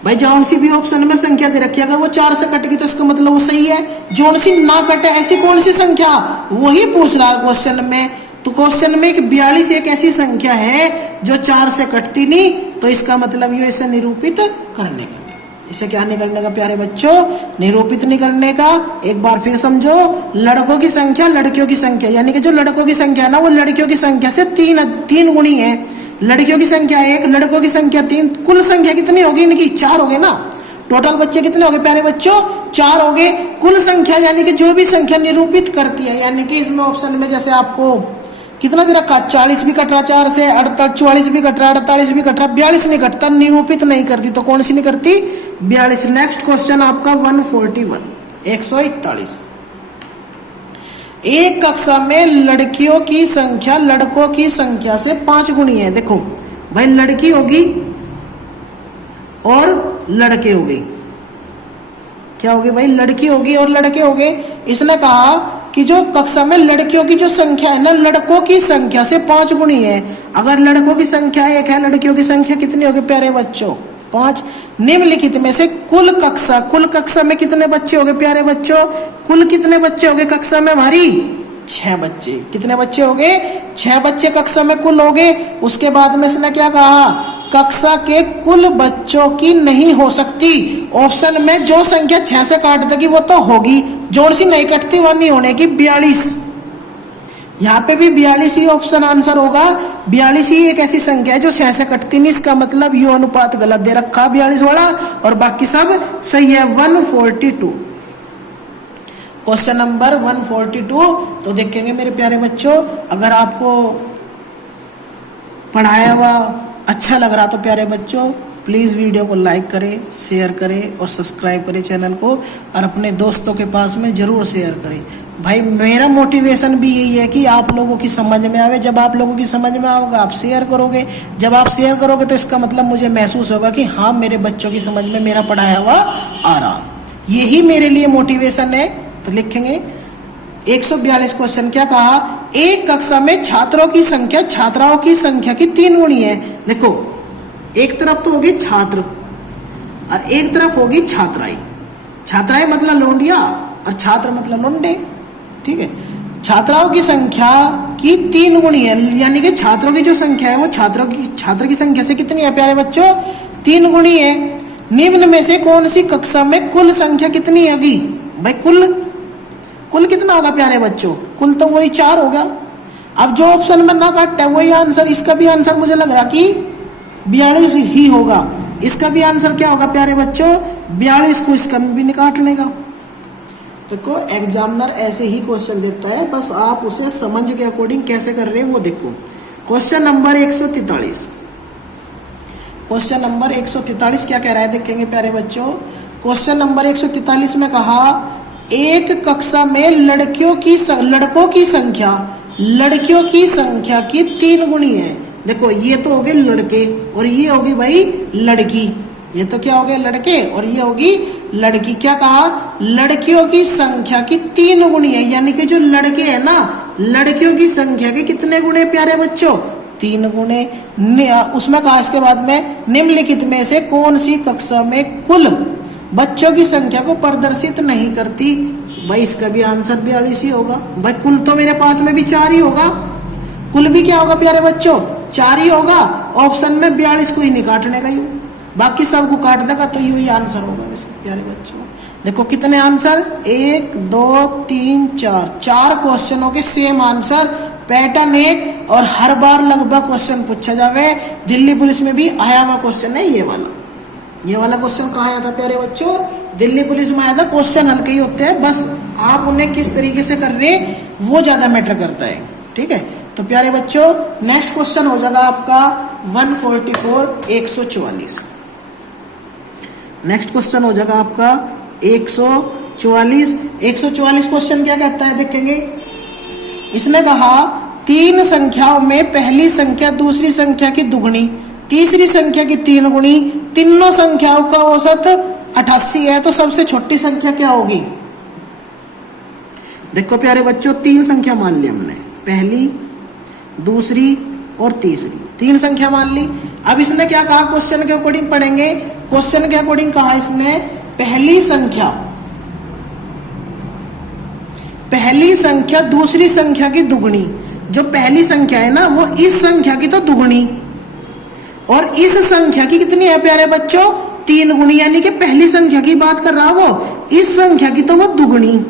भाई जौन सी भी ऑप्शन में संख्या दे रखी है अगर वो 4 से कटेगी तो इसका मतलब वो सही है। जौन सी ना कटे ऐसी कौन सी संख्या, वही पूछ रहा है क्वेश्चन में। तो क्वेश्चन में 42 एक ऐसी संख्या है जो 4 से कटती नहीं, तो इसका मतलब ये इसे निरूपित करने का, इसे क्या निकलने का प्यारे बच्चों निरूपित निकलने का। एक बार फिर समझो, लड़कों की संख्या लड़कियों की संख्या, यानी कि जो लड़कों की संख्या है ना वो लड़कियों की संख्या से 3 गुनी है। लड़कियों की संख्या 1, लड़कों की संख्या 3, कुल संख्या कितनी होगी इनकी 4 हो गए ना। टोटल बच्चे कितने हो गए प्यारे बच्चों 4 हो गए। कुल संख्या यानी कि जो भी संख्या निरूपित करती है, यानी कि इसमें ऑप्शन में जैसे आपको कितना दे रखा 40 भी कट रहा 4 से, 44 भी कट रहा, 48 भी कट रहा, 42 नहीं कटता, निरूपित नहीं करती, तो कौन सी नहीं करती 42। नेक्स्ट क्वेश्चन आपका 141 141। एक कक्षा में लड़कियों की संख्या लड़कों की संख्या से 5 गुनी है। देखो भाई लड़की होगी और लड़के हो गए, क्या होगी भाई लड़की होगी और लड़के हो गए। इसने कहा कि जो कक्षा में लड़कियों की जो संख्या है ना लड़कों की संख्या से 5 गुनी है। अगर लड़कों की संख्या 1 है, लड़कियों की संख्या कितनी होगी प्यारे बच्चों 5। निम्नलिखित में से कुल कक्षा में कितने बच्चे हो गए प्यारे बच्चों, कुल कितने बच्चे हो गए कक्षा में हमारी 6 बच्चे। कितने बच्चे हो गए 6 बच्चे कक्षा में कुल हो गए। उसके बाद में इसने क्या कहा, कक्षा के कुल बच्चों की नहीं हो सकती। ऑप्शन में जो संख्या 6 से काट देगी वो तो होगी, जोड़ सी नहीं कटती वह नहीं होने की 42। यहाँ पे भी 42 ही ऑप्शन आंसर होगा। 42 ही एक ऐसी संख्या है जो 6 से कटती नहीं, इसका मतलब यो अनुपात गलत दे रखा 42 वाला, और बाकी सब सही है। 142 क्वेश्चन नंबर 142। तो देखेंगे मेरे प्यारे बच्चों, अगर आपको पढ़ाया हुआ अच्छा लग रहा तो प्यारे बच्चों प्लीज़ वीडियो को लाइक करें, शेयर करें और सब्सक्राइब करें चैनल को, और अपने दोस्तों के पास में ज़रूर शेयर करें। भाई मेरा मोटिवेशन भी यही है कि आप लोगों की समझ में आवे। जब आप लोगों की समझ में आओगे आप शेयर करोगे, जब आप शेयर करोगे तो इसका मतलब मुझे महसूस होगा कि हाँ मेरे बच्चों की समझ में मेरा पढ़ाया हुआ आ रहा। यही मेरे लिए मोटिवेशन है। तो लिखेंगे 142 क्वेश्चन क्या कहा, एक कक्षा में छात्रों की संख्या छात्राओं की संख्या की 3 गुनी है। देखो एक तरफ तो होगी छात्र और एक तरफ होगी छात्राएं। छात्राएं मतलब लोंडिया और छात्र मतलब लोंडे, ठीक है। छात्राओं की संख्या की 3 गुनी है, यानी कि छात्रों की जो संख्या है वो छात्र की संख्या से कितनी है प्यारे बच्चों, 3 गुनी है। निम्न में से कौन सी कक्षा में कुल संख्या कितनी होगी। भाई कुल कितना होगा प्यारे बच्चों, कुल तो वही 4 होगा। अब जो ऑप्शन में ना काटता है वही आंसर, इसका भी आंसर मुझे लग रहा कि 42 ही होगा। इसका भी आंसर क्या होगा प्यारे बच्चों, 42 को इसका भी नहीं काटने का। देखो एग्जामिनर ऐसे ही क्वेश्चन देता है, बस आप उसे समझ के अकॉर्डिंग कैसे कर रहे हैं वो देखो। क्वेश्चन नंबर 143, क्वेश्चन नंबर 143 क्या कह रहा है देखेंगे प्यारे बच्चों। क्वेश्चन नंबर 143 में कहा एक कक्षा में लड़कों की संख्या की 3 गुनी है। देखो ये तो हो गए लड़के और ये होगी भाई लड़की। ये तो क्या हो गए लड़के और ये होगी लड़की। क्या कहा, लड़कियों की संख्या की 3 गुनी है, यानी कि जो लड़के हैं ना लड़कियों की संख्या के कितने गुणे प्यारे बच्चों, 3 गुणे। उसमें कहा इसके बाद में निम्नलिखित में से कौन सी कक्षा में कुल बच्चों की संख्या को प्रदर्शित नहीं करती। भाई इसका भी आंसर 42 ही होगा। भाई कुल तो मेरे पास में भी 4 ही होगा, कुल भी क्या होगा प्यारे बच्चों 4 ही होगा। ऑप्शन में 42 को ही नहीं काटने का, बाकी सबको काट देगा तो यही आंसर होगा वैसे प्यारे बच्चों। देखो कितने आंसर, 1 2 3 4 क्वेश्चनों के सेम आंसर, पैटर्न एक, और हर बार लगभग क्वेश्चन पूछा जावे। दिल्ली पुलिस में भी आया हुआ क्वेश्चन है ये वाला क्वेश्चन कहाँ आया था प्यारे बच्चों, दिल्ली पुलिस में आया था। क्वेश्चन हल्के ही होते हैं, बस आप उन्हें किस तरीके से कर रहे हैं वो ज्यादा मैटर करता है, ठीक है। तो प्यारे बच्चों नेक्स्ट क्वेश्चन हो जाएगा आपका 144 144। नेक्स्ट क्वेश्चन हो जाएगा आपका 144 144 क्वेश्चन क्या कहता है देखेंगे। इसने कहा 3 संख्याओं में पहली संख्या दूसरी संख्या की दुगुनी, तीसरी संख्या की 3 गुणी, तीनों संख्याओं का औसत 88 है, तो सबसे छोटी संख्या क्या होगी। देखो प्यारे बच्चों 3 संख्या मान ली हमने, पहली दूसरी और तीसरी, 3 संख्या मान ली। अब इसने क्या कहा, क्वेश्चन के अकॉर्डिंग पढ़ेंगे। क्वेश्चन के अकॉर्डिंग कहा इसने पहली संख्या दूसरी संख्या की दुगुनी। जो पहली संख्या है ना वो इस संख्या की तो दुगुनी, और इस संख्या की कितनी है प्यारे बच्चों 3 गुनी, यानी कि पहली संख्या की बात कर रहा वो, इस संख्या की तो वो दुगुनी,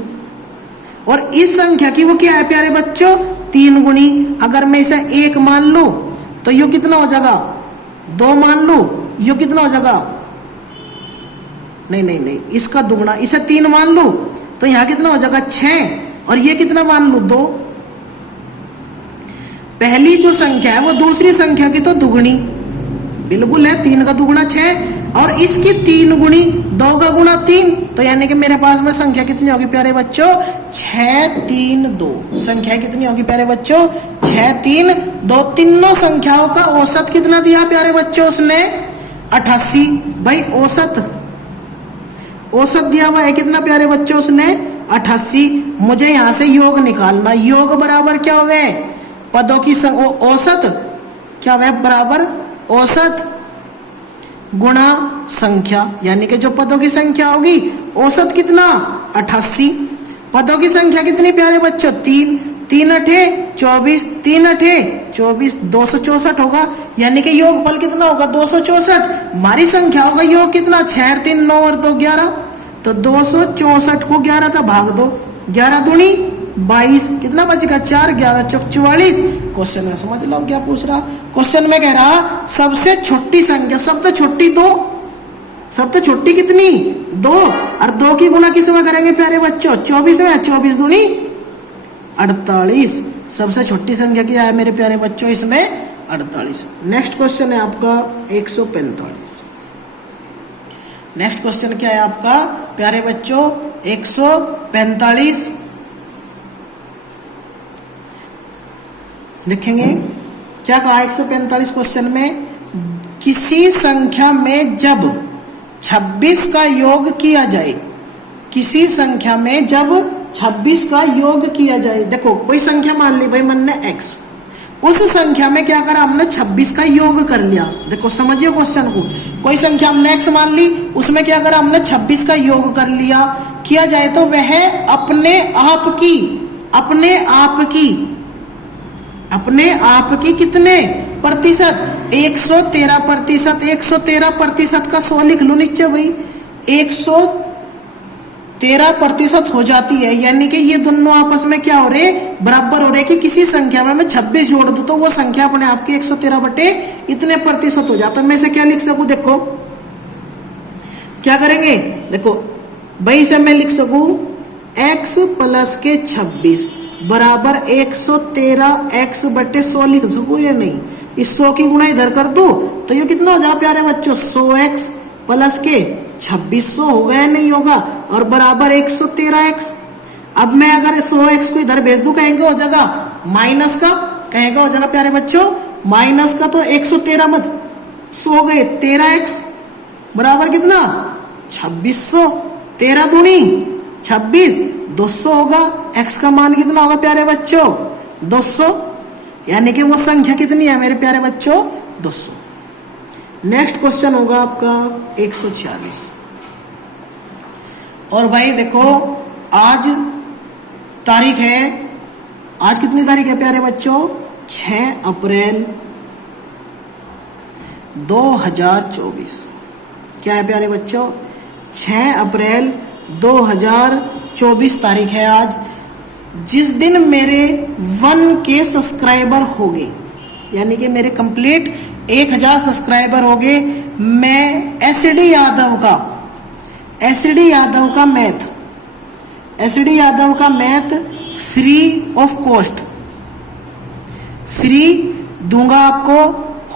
और इस संख्या की वो क्या है प्यारे बच्चों 3 गुनी। अगर मैं इसे 1 मान लू तो यो कितना हो जाएगा, 2 मान लू यो कितना हो जाएगा, नहीं इसका दुगुना, इसे 3 मान लू तो यहाँ कितना हो जाएगा 6, और ये कितना मान लू 2। पहली जो संख्या है वो दूसरी संख्या की तो दुगुनी बिल्कुल है, 3 का दुगुना 6, और इसकी 3 गुणी 2 का गुणा 3, तो यानी कि मेरे पास में संख्या कितनी होगी प्यारे बच्चों 6 3 2। संख्या कितनी होगी प्यारे बच्चों 6 3 2। तीनों संख्याओं का औसत कितना दिया प्यारे बच्चों उसने 88। भाई औसत दिया हुआ है कितना प्यारे बच्चों उसने 88। मुझे यहाँ से योग निकालना, योग बराबर क्या हो गए पदों की औसत क्या हो बराबर औसत गुणा संख्या, यानी कि जो पदों की संख्या होगी औसत कितना 88। पदों की संख्या कितनी प्यारे बच्चों 3 3 अठे 24, 3 अठे 24, 264 होगा, यानी कि योगफल कितना होगा 264। हमारी संख्या होगा योग कितना 6 3 9 और 2 11, तो 264 को 11 का भाग दो, 11 दूनी 22, कितना बचेगा 4 11 चौक 44। क्वेश्चन में समझ लो क्या पूछ रहा, क्वेश्चन में कह रहा सबसे छोटी संख्या, सबसे छोटी 2, सबसे छोटी कितनी 2, और 2 की गुणा किस में करेंगे प्यारे बच्चों 24 में, 24 दूनी 48। सबसे छोटी संख्या क्या है मेरे प्यारे बच्चों इसमें 48। नेक्स्ट क्वेश्चन है आपका 145। नेक्स्ट क्वेश्चन क्या है आपका प्यारे बच्चों 145। देखेंगे क्या कहा 145 क्वेश्चन में, किसी संख्या में जब 26 का योग किया जाए, किसी संख्या में जब 26 का योग किया जाए। देखो कोई संख्या मान ली भाई मन ने x, उस संख्या में क्या करा हमने 26 का योग कर लिया। देखो समझिए क्वेश्चन को, कोई संख्या हमने x मान ली, उसमें क्या करा हमने 26 का योग कर लिया, किया जाए तो वह अपने आप की कितने प्रतिशत 113%। 113% का 100 लिख लो नीचे भाई, 113% हो जाती है, यानी कि ये दोनों आपस में क्या हो रहे बराबर हो रहे कि किसी संख्या में मैं 26 जोड़ दूं तो वो संख्या अपने आप की 113 बटे इतने प्रतिशत हो जाता है। मैं इसे क्या लिख सकूं, देखो क्या करेंगे, देखो भाई इसे मैं लिख सकूं x प्लस के 26 बराबर 113 x बटे 100 लिख सकूं या नहीं। इस 100 की गुणा इधर कर दो तो ये कितना हो जाए प्यारे बच्चों 100x प्लस के 2600 होगा या नहीं होगा, और बराबर 113x। अब मैं अगर 100x को इधर भेज दूं कहेंगे हो जाएगा माइनस का, कहेंगे हो जाएगा प्यारे बच्चों माइनस का, तो 113 मत 100 गए 13x बराबर कितना 2600, 13 दूनी 26 200 होगा। x का मान कितना होगा प्यारे बच्चों 200, यानी कि वो संख्या कितनी है मेरे प्यारे बच्चों 200। नेक्स्ट क्वेश्चन होगा आपका 146। और भाई देखो आज तारीख है, आज कितनी तारीख है प्यारे बच्चों 6 अप्रैल 2024। क्या है प्यारे बच्चों 6 अप्रैल 2024 तारीख है आज, जिस दिन मेरे 1K सब्सक्राइबर हो गए, यानी कि मेरे कंप्लीट 1000 सब्सक्राइबर हो गए, मैं एसडी यादव का math free of cost free दूंगा आपको,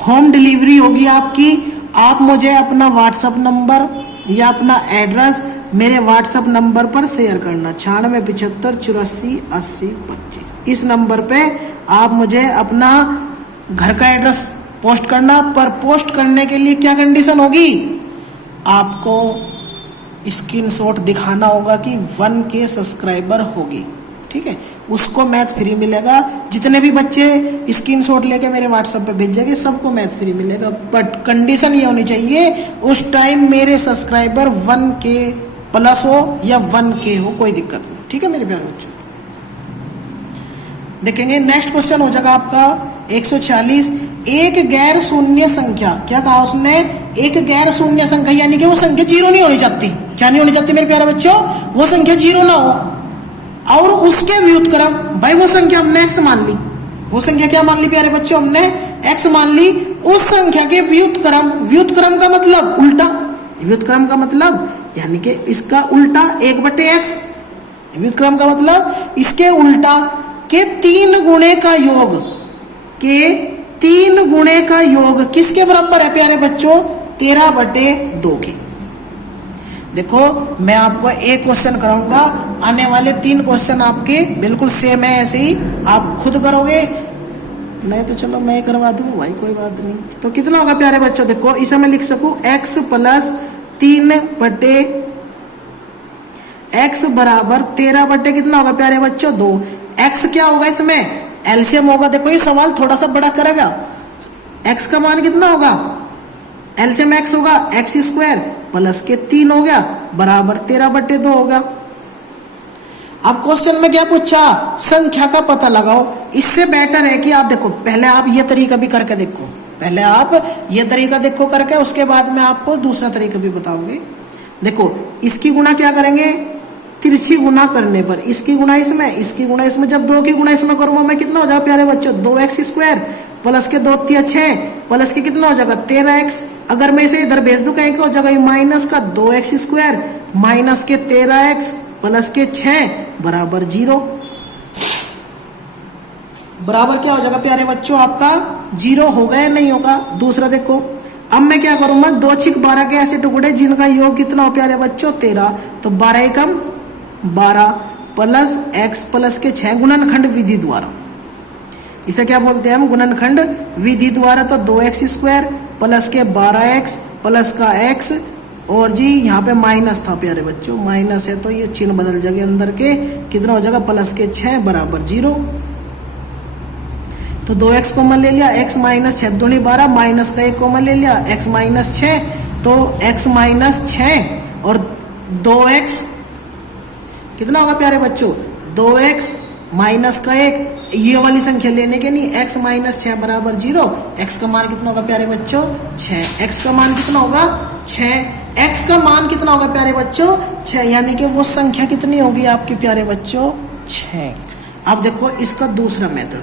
होम डिलीवरी होगी आपकी। आप मुझे अपना व्हाट्सएप नंबर या अपना एड्रेस मेरे व्हाट्सएप नंबर पर शेयर करना 9675848025। इस नंबर पे आप मुझे अपना घर का एड्रेस पोस्ट करना, पर पोस्ट करने के लिए क्या कंडीशन होगी, आपको स्क्रीनशॉट दिखाना होगा कि 1K सब्सक्राइबर होगी, ठीक है। उसको मैथ फ्री मिलेगा, जितने भी बच्चे स्क्रीनशॉट लेके मेरे व्हाट्सएप पे भेजेंगे सबको मैथ फ्री मिलेगा, बट कंडीशन ये होनी चाहिए उस टाइम मेरे सब्सक्राइबर 1K प्लस हो या 1K हो, कोई दिक्कत नहीं, ठीक है मेरे प्यारे बच्चों। देखेंगे नेक्स्ट क्वेश्चन हो जाएगा आपका 146। एक गैर शून्य संख्या, क्या कहा उसने, एक गैर शून्य संख्या यानी कि वो संख्या जीरो नहीं होनी चाहती। क्या नहीं होनी चाहती मेरे प्यारे बच्चों, वो संख्या जीरो ना हो, और उसके व्युत्क्रम, भाई वो संख्या हमने x मान ली, वो संख्या क्या मान ली प्यारे बच्चों हमने x मान ली, उस संख्या के व्युत्क्रम, व्युत्क्रम का मतलब उल्टा, व्युत्क्रम का मतलब यानी कि इसका उल्टा 1/x, व्युत्क्रम का मतलब इसके उल्टा के 3 गुणे का योग, के 3 गुणे का योग किसके बराबर है प्यारे बच्चों 13/2 के। देखो मैं आपको एक क्वेश्चन कराऊंगा, आने वाले 3 क्वेश्चन आपके बिल्कुल सेम है, ऐसे ही आप खुद करोगे, नहीं तो चलो मैं करवा दूं भाई कोई बात नहीं। तो कितना होगा प्यारे बच्चों, देखो इसे मैं लिख सकूं x प्लस 3/x बराबर 13 कितना होगा प्यारे बच्चों 2। x क्या होगा इसमें एलसीएम होगा, देखो ये सवाल थोड़ा सा बड़ा करेगा, x का मान कितना होगा, एलसीएम x होगा x² प्लस के 3 हो गया बराबर 13/2 होगा। अब क्वेश्चन में क्या पूछा, संख्या का पता लगाओ। इससे बेटर है कि आप देखो पहले आप ये तरीका भी करके देखो, पहले आप ये तरीका देखो करके, उसके बाद में आपको दूसरा तरीका भी बताओगे। देखो इसकी गुणा क्या करेंगे, तिरछी गुणा करने पर इसकी गुणा इसमें, इसकी गुणा इसमें, जब 2 की गुणा इसमें करूंगा मैं कितना हो जाएगा प्यारे बच्चों 2x² प्लस के 2 × 6 प्लस के कितना हो जाएगा 13x। अगर मैं इसे इधर भेज दूं कहीं का हो जाएगा माइनस का 2x² माइनस के 13x प्लस के 6 बराबर 0। बराबर क्या हो जाएगा प्यारे बच्चों आपका 0 होगा या नहीं होगा। दूसरा देखो, अब मैं क्या करूंगा, 2 छिक 12 के ऐसे टुकड़े जिनका योग कितना हो प्यारे बच्चों 13, तो 12 एकम 12 प्लस x प्लस के 6 गुणनखंड विधि द्वारा, इसे क्या बोलते हैं हम, गुणनखंड विधि द्वारा। तो 2x स्क्वायर प्लस के 12x प्लस का x, और जी यहाँ पे माइनस था प्यारे बच्चों, माइनस है तो ये चिन्ह बदल जाएगा अंदर के, कितना हो जाएगा प्लस के 6 बराबर 0। तो 2x कॉमन ले लिया, x माइनस 6 दूनी 12, माइनस का 1 कॉमन ले लिया, x माइनस 6, तो x माइनस 6 और 2x कितना होगा प्यारे बच्चों 2x माइनस का 1, ये वाली संख्या लेने के नहीं, x माइनस 6 बराबर 0, x का मान कितना होगा प्यारे बच्चों 6, x का मान कितना होगा 6, x का मान कितना होगा प्यारे बच्चों 6, यानी कि वो संख्या कितनी होगी आपके प्यारे बच्चों 6। अब देखो इसका दूसरा मेथड,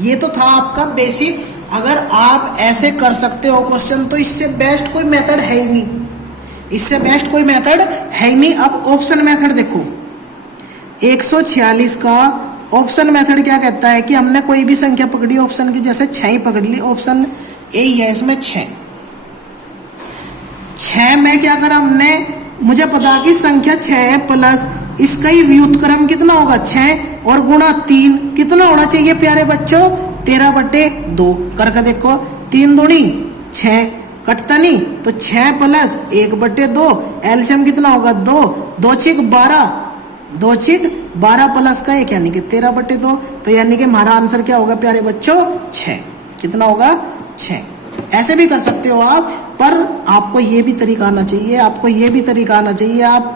ये तो था आपका बेसिक, अगर आप ऐसे कर सकते हो क्वेश्चन तो इससे बेस्ट कोई मेथड है ही नहीं, इससे बेस्ट कोई मेथड है ही नहीं। अब ऑप्शन मेथड देखो, 146 का ऑप्शन मेथड क्या कहता है कि हमने कोई भी संख्या पकड़ी ऑप्शन की, जैसे 6 ही पकड़ ली, ऑप्शन ए ही है इसमें 6 में क्या करा हमने, मुझे पता कि संख्या 6 है प्लस इसका ही व्युत्क्रम कितना होगा 6 और गुणा 3 कितना होना चाहिए प्यारे बच्चों 13/2, करके देखो 3 दूनी 6, कटता नहीं, तो 6 प्लस 1/2, एलसीएम कितना होगा 2, 2 छिक 12, 2 छिक 12 प्लस का 1 यानी कि 13/2, तो यानी कि हमारा आंसर क्या होगा प्यारे बच्चों 6, कितना होगा 6। ऐसे भी कर सकते हो आप, पर आपको ये भी तरीका आना चाहिए, आपको ये भी तरीका आना चाहिए। आप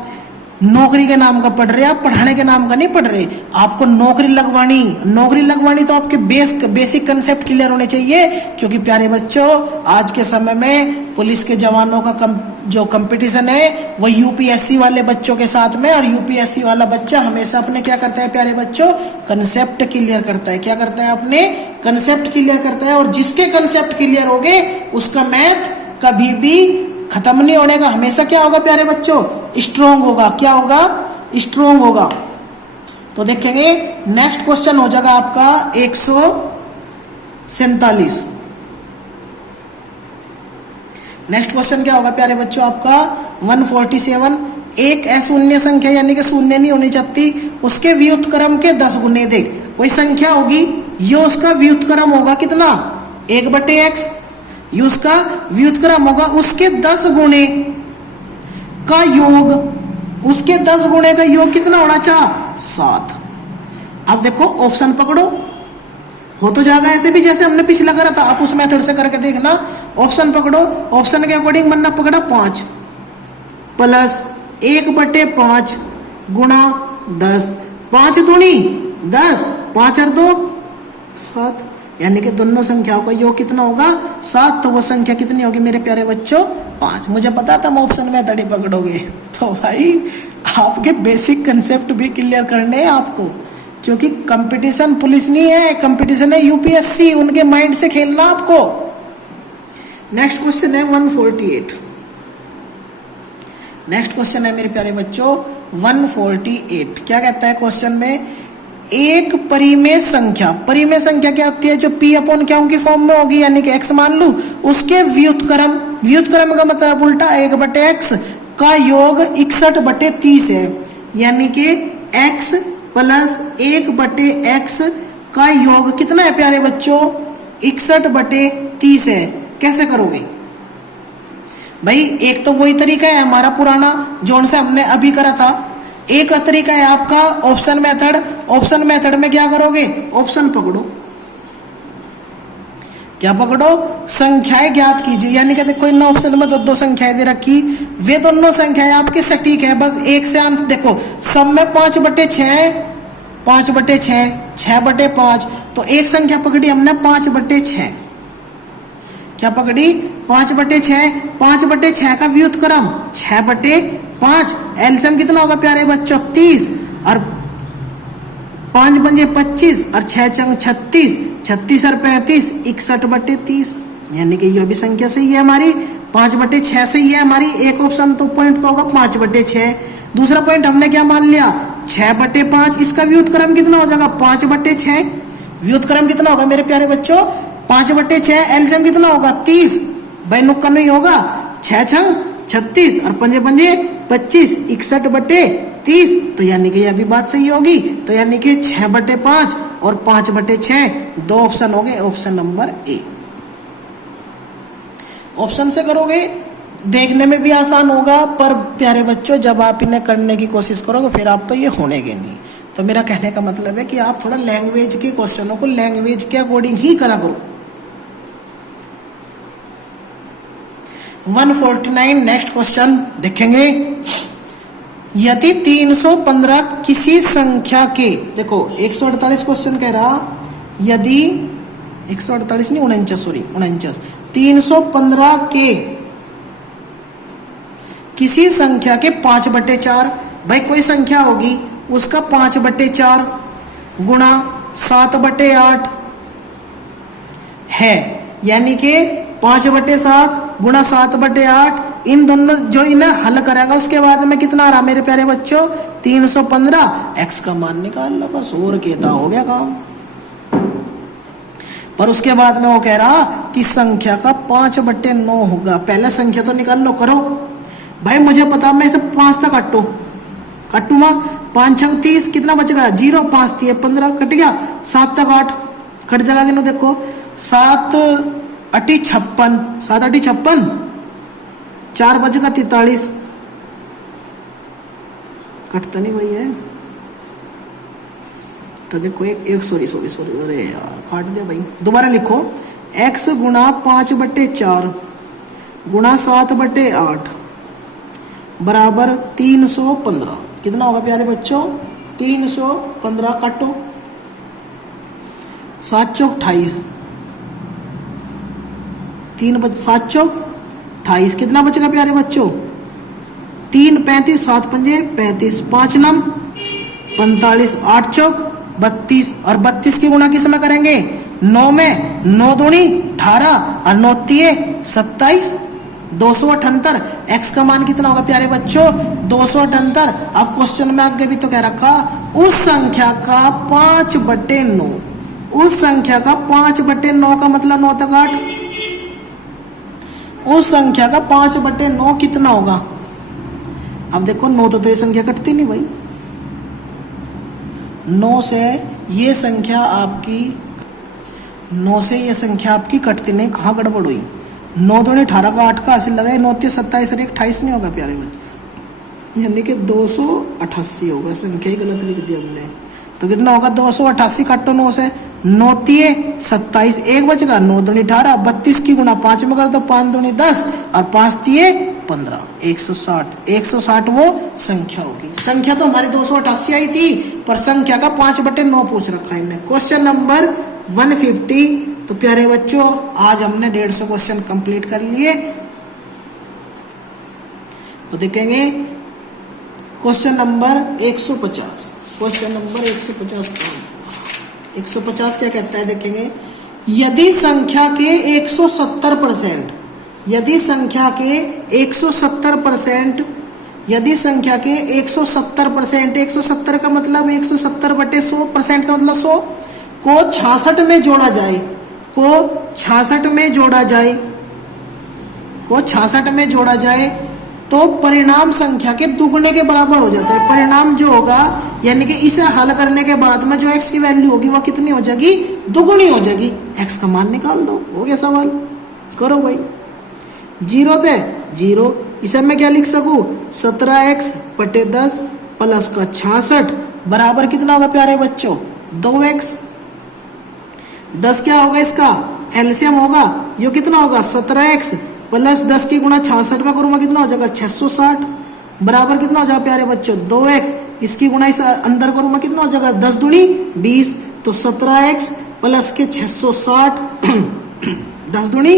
नौकरी के नाम का पढ़ रहे, आप पढ़ाने के नाम का नहीं पढ़ रहे, आपको नौकरी लगवानी तो आपके बेसिक कंसेप्ट क्लियर होने चाहिए, क्योंकि प्यारे बच्चों आज के समय में पुलिस के जवानों का जो कंपटीशन है वो यूपीएससी वाले बच्चों के साथ में, और यूपीएससी वाला बच्चा हमेशा अपने क्या करता है प्यारे बच्चों कंसेप्ट क्लियर करता है, क्या करता है अपने कंसेप्ट क्लियर करता है, और जिसके कंसेप्ट क्लियर हो गए उसका मैथ कभी भी खत्म नहीं होने का, हमेशा क्या होगा प्यारे बच्चों स्ट्रोंग होगा, क्या होगा स्ट्रोंग होगा। तो देखेंगे नेक्स्ट क्वेश्चन हो जाएगा आपका 147। नेक्स्ट क्वेश्चन क्या होगा प्यारे बच्चों आपका 147, एक अशून्य संख्या यानी कि शून्य नहीं होनी चाहिए, उसके व्युत्क्रम के 10 गुने देख, कोई संख्या होगी ये उसका व्युत्क्रम होगा कितना 1/x, ये उसका व्युत्क्रम होगा उसके 10 गुणे का योग, उसके 10 गुणे का योग कितना होना चाहिए 7। अब देखो ऑप्शन पकड़ो, हो तो जाएगा ऐसे भी जैसे हमने पिछला करा था, आप उस मेथड से करके देखना। ऑप्शन पकड़ो, ऑप्शन के अकॉर्डिंग बनना पकड़ा 5 प्लस 1/5 गुणा 10, 5 दूनी 10, 5 और 2 7, यानी कि दोनों संख्याओं का योग कितना होगा 7, तो वो संख्या कितनी होगी मेरे प्यारे बच्चों 5। मुझे पता था मैं ऑप्शन में तड़ी पकड़ोगे, तो भाई आपके बेसिक कंसेप्ट भी क्लियर करने हैं आपको, क्योंकि कंपटीशन पुलिस नहीं है, कंपटीशन है यूपीएससी, उनके माइंड से खेलना आपको। नेक्स्ट क्वेश्चन है 148। नेक्स्ट क्वेश्चन है मेरे प्यारे बच्चों 148। क्या कहता है क्वेश्चन में, एक परिमेय संख्या क्या होती है जो p अपॉन क्या की फॉर्म में होगी, यानी कि x मान लूं, उसके व्युत्क्रम का मतलब उल्टा 1/x का योग 61/30 है, यानी कि x प्लस 1/x का योग कितना है प्यारे बच्चों 61/30 है। कैसे करोगे भाई, एक तो वही तरीका है हमारा पुराना जोन से हमने अभी करा था, एक तरीका है आपका ऑप्शन मेथड। ऑप्शन मेथड में क्या करोगे, ऑप्शन पकड़ो, क्या पकड़ो संख्याएं ज्ञात कीजिए, यानी कि देखो इन ऑप्शन में दो संख्याएं दे रखी, वे दोनों संख्याएं आपकी सटीक है, बस एक से आंसर देखो, सब में 5/6 5/6 6/5, तो एक संख्या पकड़ी हमने 5/6, क्या पकड़ी 5/6, 5/6 का व्युत्क्रम 6/5, एलसीएम कितना होगा प्यारे बच्चों 30, और 5 पंजे 25 और 6 चंग 36, 36 और 35 61/30, यानी कि यह भी संख्या सही है हमारी, 5/6 सही है हमारी। एक ऑप्शन तो पॉइंट तो होगा 5/6। दूसरा पॉइंट हमने क्या मान लिया 6/5, इसका व्युत्क्रम कितना हो जाएगा 5/6, व्युत्क्रम कितना होगा मेरे प्यारे बच्चों 5/6, एलसीएम कितना होगा 30, भाई नुक्का नहीं होगा 6 छंग 36 और पंजे पंजे 25, 61/30, तो यानी कि यह भी बात सही होगी। तो यानी कि 6/5 और 5/6 दो ऑप्शन हो गए, ऑप्शन नंबर ए। ऑप्शन से करोगे देखने में भी आसान होगा, पर प्यारे बच्चों जब आप इन्हें करने की कोशिश करोगे फिर आप पे ये होनेगे नहीं। तो मेरा कहने का मतलब है कि आप थोड़ा लैंग्वेज के क्वेश्चनों को लैंग्वेज के अकॉर्डिंग ही करा करो। 149 नेक्स्ट क्वेश्चन देखेंगे। यदि 315 किसी संख्या के, देखो 148 क्वेश्चन कह रहा, यदि 148 नहीं 49, सॉरी 49, 315 के किसी संख्या के 5/4, भाई कोई संख्या होगी उसका 5/4 गुणा 7/8 है, यानी कि 5/7 गुणा 7/8, इन दोनों जो इन्हें हल करेगा उसके बाद में कितना आ रहा मेरे प्यारे बच्चों 315, एक्स का मान निकाल लो बस, और कहता हो गया काम। पर उसके बाद में वो कह रहा कि संख्या का 5/9 होगा। पहले संख्या तो निकाल लो, करो भाई, मुझे पता मैं इसे 5 तक काटूंगा, 5 6 30, कितना बचेगा 0, 5 3 15, कट गया, 7 तक 8 कट जाएगा कि नहीं, देखो 7 8 56, 7 8 56, 4 बचेगा 43, कटता नहीं भाई है। तो देखो एक सॉरी अरे यार काट दिया भाई, दोबारा लिखो, x गुणा 5/4 गुणा 7/8 बराबर 315, कितना होगा प्यारे बच्चों 315, काटो 7 चौक 28, 7 चौक 28, कितना बचेगा प्यारे बच्चों 3 35, 7 पंजे 35, 5 9 45, 8 चौक 32, और 32 की गुणा किस में करेंगे 9 में, 9 दूनी 18 और 9 तिये 27, 278, x का मान कितना होगा प्यारे बच्चों 278। अब क्वेश्चन में आगे भी तो कह रखा उस संख्या का 5/9, उस संख्या का 5/9 का मतलब 9 तक 8, उस संख्या का 5/9 कितना होगा। अब देखो 9 तो ये संख्या कटती नहीं भाई, 9 से ये संख्या आपकी, 9 से ये संख्या आपकी कटती नहीं, कहाँ गड़बड़ हुई, 9 दूनी 18 का 8 का हासिल लगाए, 9 3 27 और 1 28 नहीं होगा प्यारे बच्चे, यानी कि 288 होगा, संख्या ही गलत लिख दी हमने। तो कितना होगा 288, काटो 9 से, 9 3 27, 1 बचेगा, 9 दूनी 18, 32 की गुणा 5 में कर दो, 5 दूनी 10 और 5 3 15, 160 वो संख्या होगी। संख्या तो हमारी 288 आई थी, पर संख्या का 5/9 पूछ रखा है इन्हें। Question number 150। तो प्यारे बच्चों आज हमने 150 क्वेश्चन कंप्लीट कर लिए। तो देखेंगे क्वेश्चन नंबर 150, क्वेश्चन नंबर 150 क्या कहता है देखेंगे। यदि संख्या के 170%, यदि संख्या के 170%, यदि संख्या के 170%, 170 का मतलब 170/100% का मतलब 100 को 66 में जोड़ा जाए, को 66 में जोड़ा जाए, को 66 में जोड़ा जाए तो परिणाम संख्या के दुगने के बराबर हो जाता है। परिणाम जो होगा यानी कि इसे हल करने के बाद में जो x की वैल्यू होगी वो कितनी हो जाएगी, दुगुनी हो जाएगी। x का मान निकाल दो, हो गया सवाल, करो भाई। 0 दे 0, इसे मैं क्या लिख सकूं 17x/10 प्लस का 66 बराबर कितना होगा प्यारे बच्चों 2x। 10 क्या होगा इसका एलसीएम होगा, यो कितना होगा 17x प्लस 10 की गुणा 66 में करूंगा कितना हो जाएगा 660 बराबर कितना हो जाएगा प्यारे बच्चों 2x। इसकी गुणा इस अंदर करूंगा कितना हो जाएगा 10 दूनी 20, तो 17x प्लस के 660 10 दूनी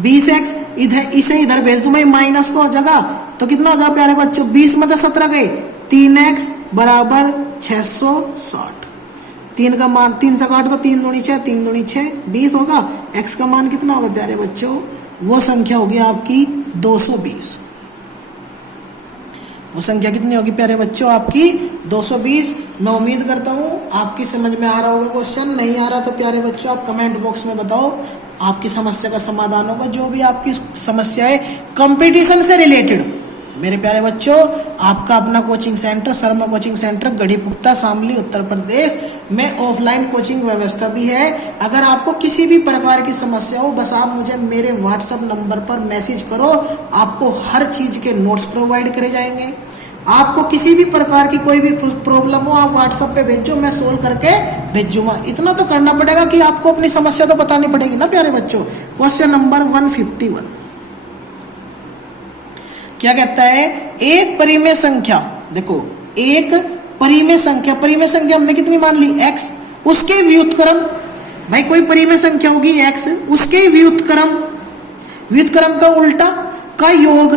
20x, इधर इसे इधर भेज दूं मैं माइनस को हो जाएगा, तो कितना हो जाएगा प्यारे बच्चों 20 में 17 गए 3x बराबर 660। 3 का मान 3 से काट दो, 3 दूनी 6, 3 दूनी 6 20 होगा। x का मान कितना होगा प्यारे बच्चों, वो संख्या होगी आपकी 220। वो संख्या कितनी होगी प्यारे बच्चों आपकी 220। मैं उम्मीद करता हूँ आपकी समझ में आ रहा होगा क्वेश्चन। नहीं आ रहा तो प्यारे बच्चों आप कमेंट बॉक्स में बताओ, आपकी समस्या का समाधान होगा। जो भी आपकी समस्या है कंपटीशन से रिलेटेड, मेरे प्यारे बच्चों, आपका अपना coaching centre Sharma coaching centre Garhipukhta Shamli Uttar Pradesh में ऑफलाइन कोचिंग व्यवस्था भी है। अगर आपको किसी भी प्रकार की समस्या हो, बस आप मुझे मेरे व्हाट्सएप नंबर पर मैसेज करो, आपको हर चीज़ के नोट्स प्रोवाइड करे जाएंगे। आपको किसी भी प्रकार की कोई भी प्रॉब्लम हो, आप व्हाट्सएप पे भेजो, मैं सोल्व करके भेजूंगा। इतना तो करना पड़ेगा कि आपको अपनी समस्या तो बतानी पड़ेगी ना प्यारे बच्चों। क्वेश्चन नंबर 151 क्या कहता है? एक परिमेय संख्या, देखो एक परिमेय संख्या हमने कितनी मान ली? x, उसके व्युत्क्रम, भाई कोई परिमेय संख्या होगी x, उसके व्युत्क्रम का उल्टा का योग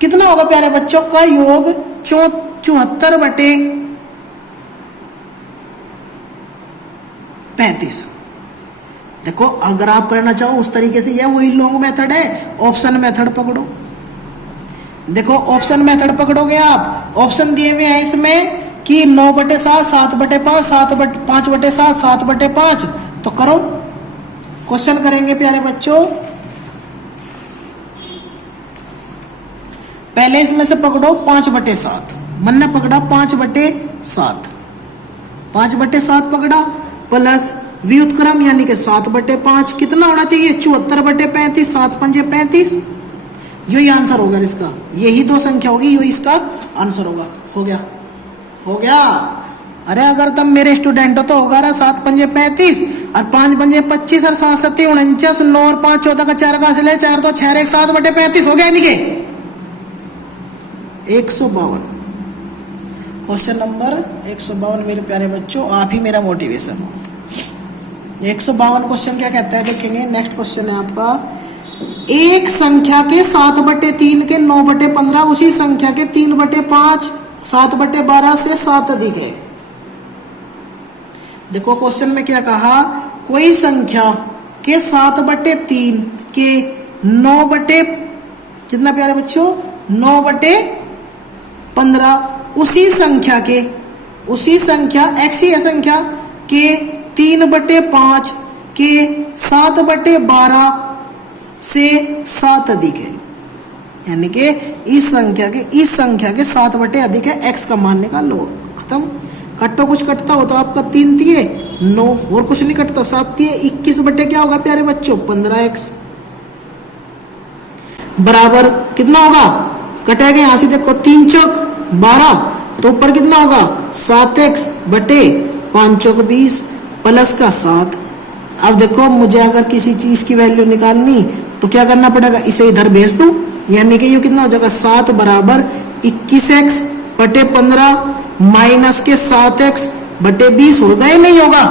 कितना होगा प्यारे बच्चों? का योग 74/35। देखो अगर आप करना चाहो उस तरीके से, यह वही लॉन्ग मेथड है, ऑप्शन मेथड पकड़ो। देखो ऑप्शन मेथड पकड़ोगे आप, ऑप्शन दिए हुए हैं इसमें कि 9/7, 7/5, 5/7, 7/5, तो करो क्वेश्चन करेंगे प्यारे बच्चों। पहले इसमें से पकड़ो 5/7, मन ने पकड़ा 5/7, 5/7 पकड़ा, प्लस व्युत्क्रम यानी कि 7/5 कितना होना चाहिए? 74/35, 7×5 = 35। यही आंसर होगा इसका, यही दो संख्या होगी, यही इसका आंसर होगा। हो गया। अरे अगर तुम मेरे स्टूडेंट हो तो होगा रहा 7×5 और 5×25 और 7×7 = 49, 9 और 5 14 का 4 का हासिल है 4 तो 6 1 7/35 हो गया नहीं के 152। क्वेश्चन नंबर 152 मेरे प्यारे बच्चों, आप ही मेरा मोटिवेशन हो। 152 क्वेश्चन क्या कहता है देखेंगे। नेक्स्ट क्वेश्चन है आपका, एक संख्या के 7/3 के 9/15 उसी संख्या के 3/5 7/12 से 7 अधिक है। देखो क्वेश्चन में क्या कहा, कोई संख्या के 7/3 के 9 कितना प्यारे बच्चों 9/15 उसी संख्या x ही है संख्या के 3/5 के 7/12 से 7 अधिक है। यानी कि इस संख्या के 7 बटे अधिक है, x का मान निकालो। खत्म। कट्टो कुछ कटता हो तो आपका 3 तिये 9 और कुछ नहीं कटता, 7 तिये 21 बटे क्या होगा प्यारे बच्चों 15x बराबर कितना होगा, कटेगा यहां से देखो 3 चौक 12 तो ऊपर कितना होगा 7x बटे 5 चौक 20 प्लस का 7। अब देखो मुझे अगर किसी चीज की वैल्यू निकालनी तो क्या करना पड़ेगा, इसे इधर भेज दूं, यानी कि ये कितना हो जाएगा 7 बराबर 21x बटे 15 माइनस के 7x बटे 20 होगा या नहीं होगा।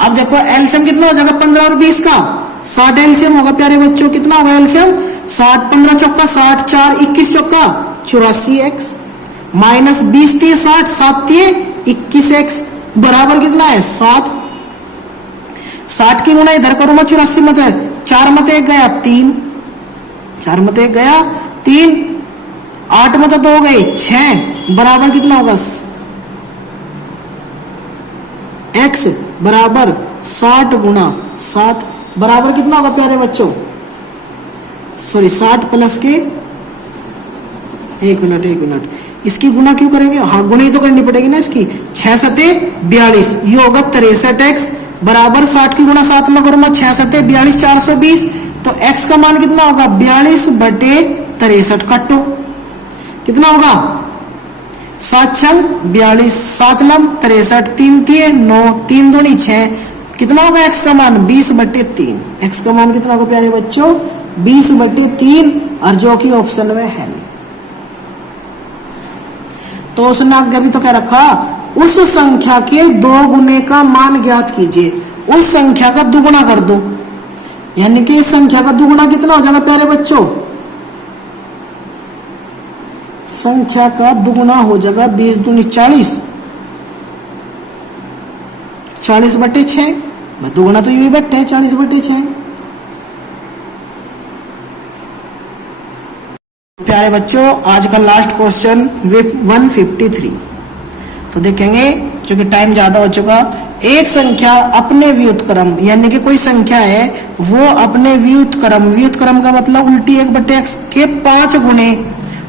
अब देखो एलसीएम कितना हो जाएगा 15 और 20 का 60 एलसीएम होगा प्यारे बच्चों, कितना होगा एलसीएम 60 15 चौका 60 4 21 चौका 84x माइनस 20 तिये 60 7 तिये 21x बराबर कितना है 7। 60 की गुणा इधर करूंगा 84 मत है 4 मत 1 गया 3 4 मत 1 गया 3 8 मत 2 गए 6 बराबर कितना होगा x बराबर 60 गुणा 7 बराबर कितना होगा प्यारे बच्चों, सॉरी 60 प्लस के 1 मिनट इसकी गुणा क्यों करेंगे, हाँ गुणा ही तो करनी पड़ेगी ना इसकी 6 सते 42 ये होगा 63x बराबर 60 की गुणा 7 में करूंगा 6 सते 42 420 तो x का मान कितना होगा 42 बटे 63 काटो कितना होगा 7 छंग 42 7 लम 63 3 तिये 9 3 दूनी 6 कितना होगा x का मान 20 बटे 3 x का मान कितना होगा प्यारे बच्चों 20 बटे 3 और जो कि ऑप्शन में है नहीं। तो उसने आगे भी तो क्या रखा, उस संख्या के 2 गुने का मान ज्ञात कीजिए, उस संख्या का दुगुना कर दो, यानी कि इस संख्या का दुगुना कितना हो जाएगा प्यारे बच्चों, संख्या का दुगुना हो जाएगा 20 दूनी 40 40 बटे 6 दुगुना तो यही बैठे 40 बटे 6। प्यारे बच्चों आज का लास्ट क्वेश्चन 153 तो देखेंगे क्योंकि टाइम ज्यादा हो चुका, एक संख्या अपने व्युत्क्रम यानी कि कोई संख्या है वो अपने व्युत्क्रम का मतलब उल्टी 1/x के 5 गुणे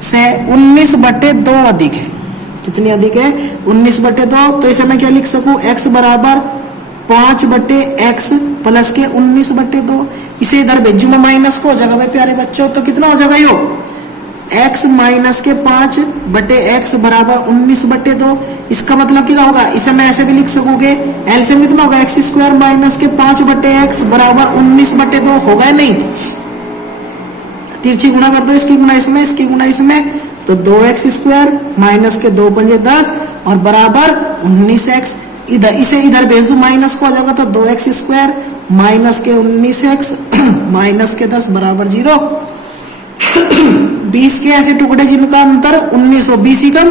से 19/2 अधिक है। कितनी अधिक है? 19/2। तो इसे मैं क्या लिख सकूं? x बराबर 5/x प्लस के 19/2। इसे इधर भेजू मैं माइनस को हो जाएगा भाई प्यारे बच्चों। तो कितना हो जाएगा यो? x माइनस के 5/x बराबर 19/2। इसका मतलब क्या होगा? इसे मैं ऐसे भी लिख सकूंगे, एलसीएम कितना होगा? x² माइनस के 5/x बराबर 19/2 होगा नहीं? तिरछी गुणा कर दो, इसकी गुणा इसमें, इसकी गुणा इसमें, तो 2x² माइनस के 2 पंजे 10 और बराबर 19x। इधर इसे इधर भेज दो, माइनस को हो जाएगा तो 2x² माइनस के 19x माइनस के 10 बराबर 0। 20 के ऐसे टुकड़े जिनका अंतर 19 हो, 20 ही कम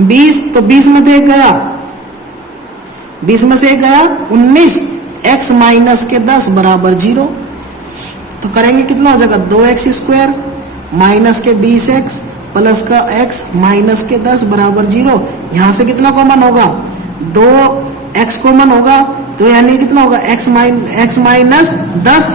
20, तो 20 में से एक गया, 20 में से एक गया 19, x माइनस के 10 बराबर 0। तो करेंगे कितना हो जाएगा? 2x² माइनस के 20x प्लस का x माइनस के 10 बराबर 0। यहां से कितना कॉमन होगा? 2x कॉमन होगा, तो यानी कितना होगा? x माइनस 10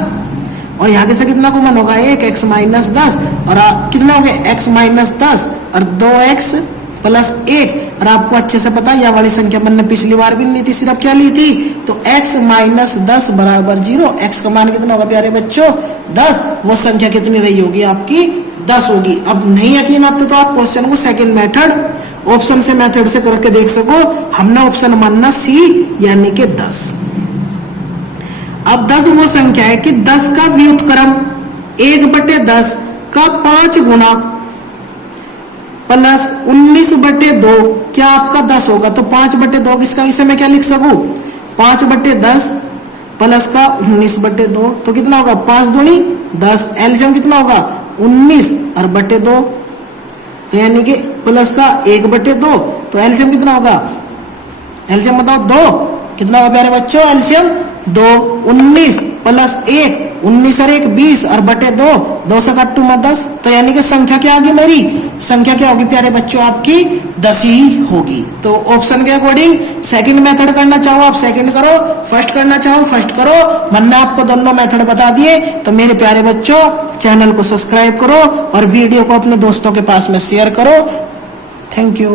और यहाँ से कितना कॉमन होगा? 1 x माइनस 10 और कितना हो गया? x माइनस 10 और 2x प्लस 1। और आपको अच्छे से पता है यह वाली संख्या मैंने पिछली बार भी ली थी, सिर्फ क्या ली थी? तो x माइनस 10 बराबर 0। x का मान कितना होगा प्यारे बच्चों? 10। वो संख्या कितनी रही होगी आपकी? 10 होगी। अब नहीं यकीन आता तो आप क्वेश्चन को सेकंड मेथड ऑप्शन से मेथड से करके देख सको। हमने ऑप्शन मानना सी यानी कि 10। अब 10 वो संख्या है कि 10 का व्युत्क्रम 1/10 का 5 गुना प्लस 19/2 क्या आपका 10 होगा? तो 5/2 किसका? इसे मैं क्या लिख सकूं? 5/10 प्लस का 19/2 तो कितना होगा? 5 दूनी 10। एलसीएम कितना होगा? 19 और बटे 2, तो यानी कि प्लस का 1/2। तो एलसीएम कितना होगा? एलसीएम बताओ 2 कितना होगा प्यारे बच्चों? एलसीएम 2, 19 प्लस 1, 19 और 1 20 और बटे 2, 2 से काटू मैं 10। तो यानी कि संख्या क्या होगी मेरी? संख्या क्या होगी प्यारे बच्चों? आपकी 10 ही होगी। तो ऑप्शन के अकॉर्डिंग सेकंड मेथड करना चाहो आप सेकंड करो, फर्स्ट करना चाहो फर्स्ट करो। मैंने आपको दोनों मेथड बता दिए। तो मेरे प्यारे बच्चों चैनल को सब्सक्राइब करो और वीडियो को अपने दोस्तों के पास में शेयर करो। Thank you.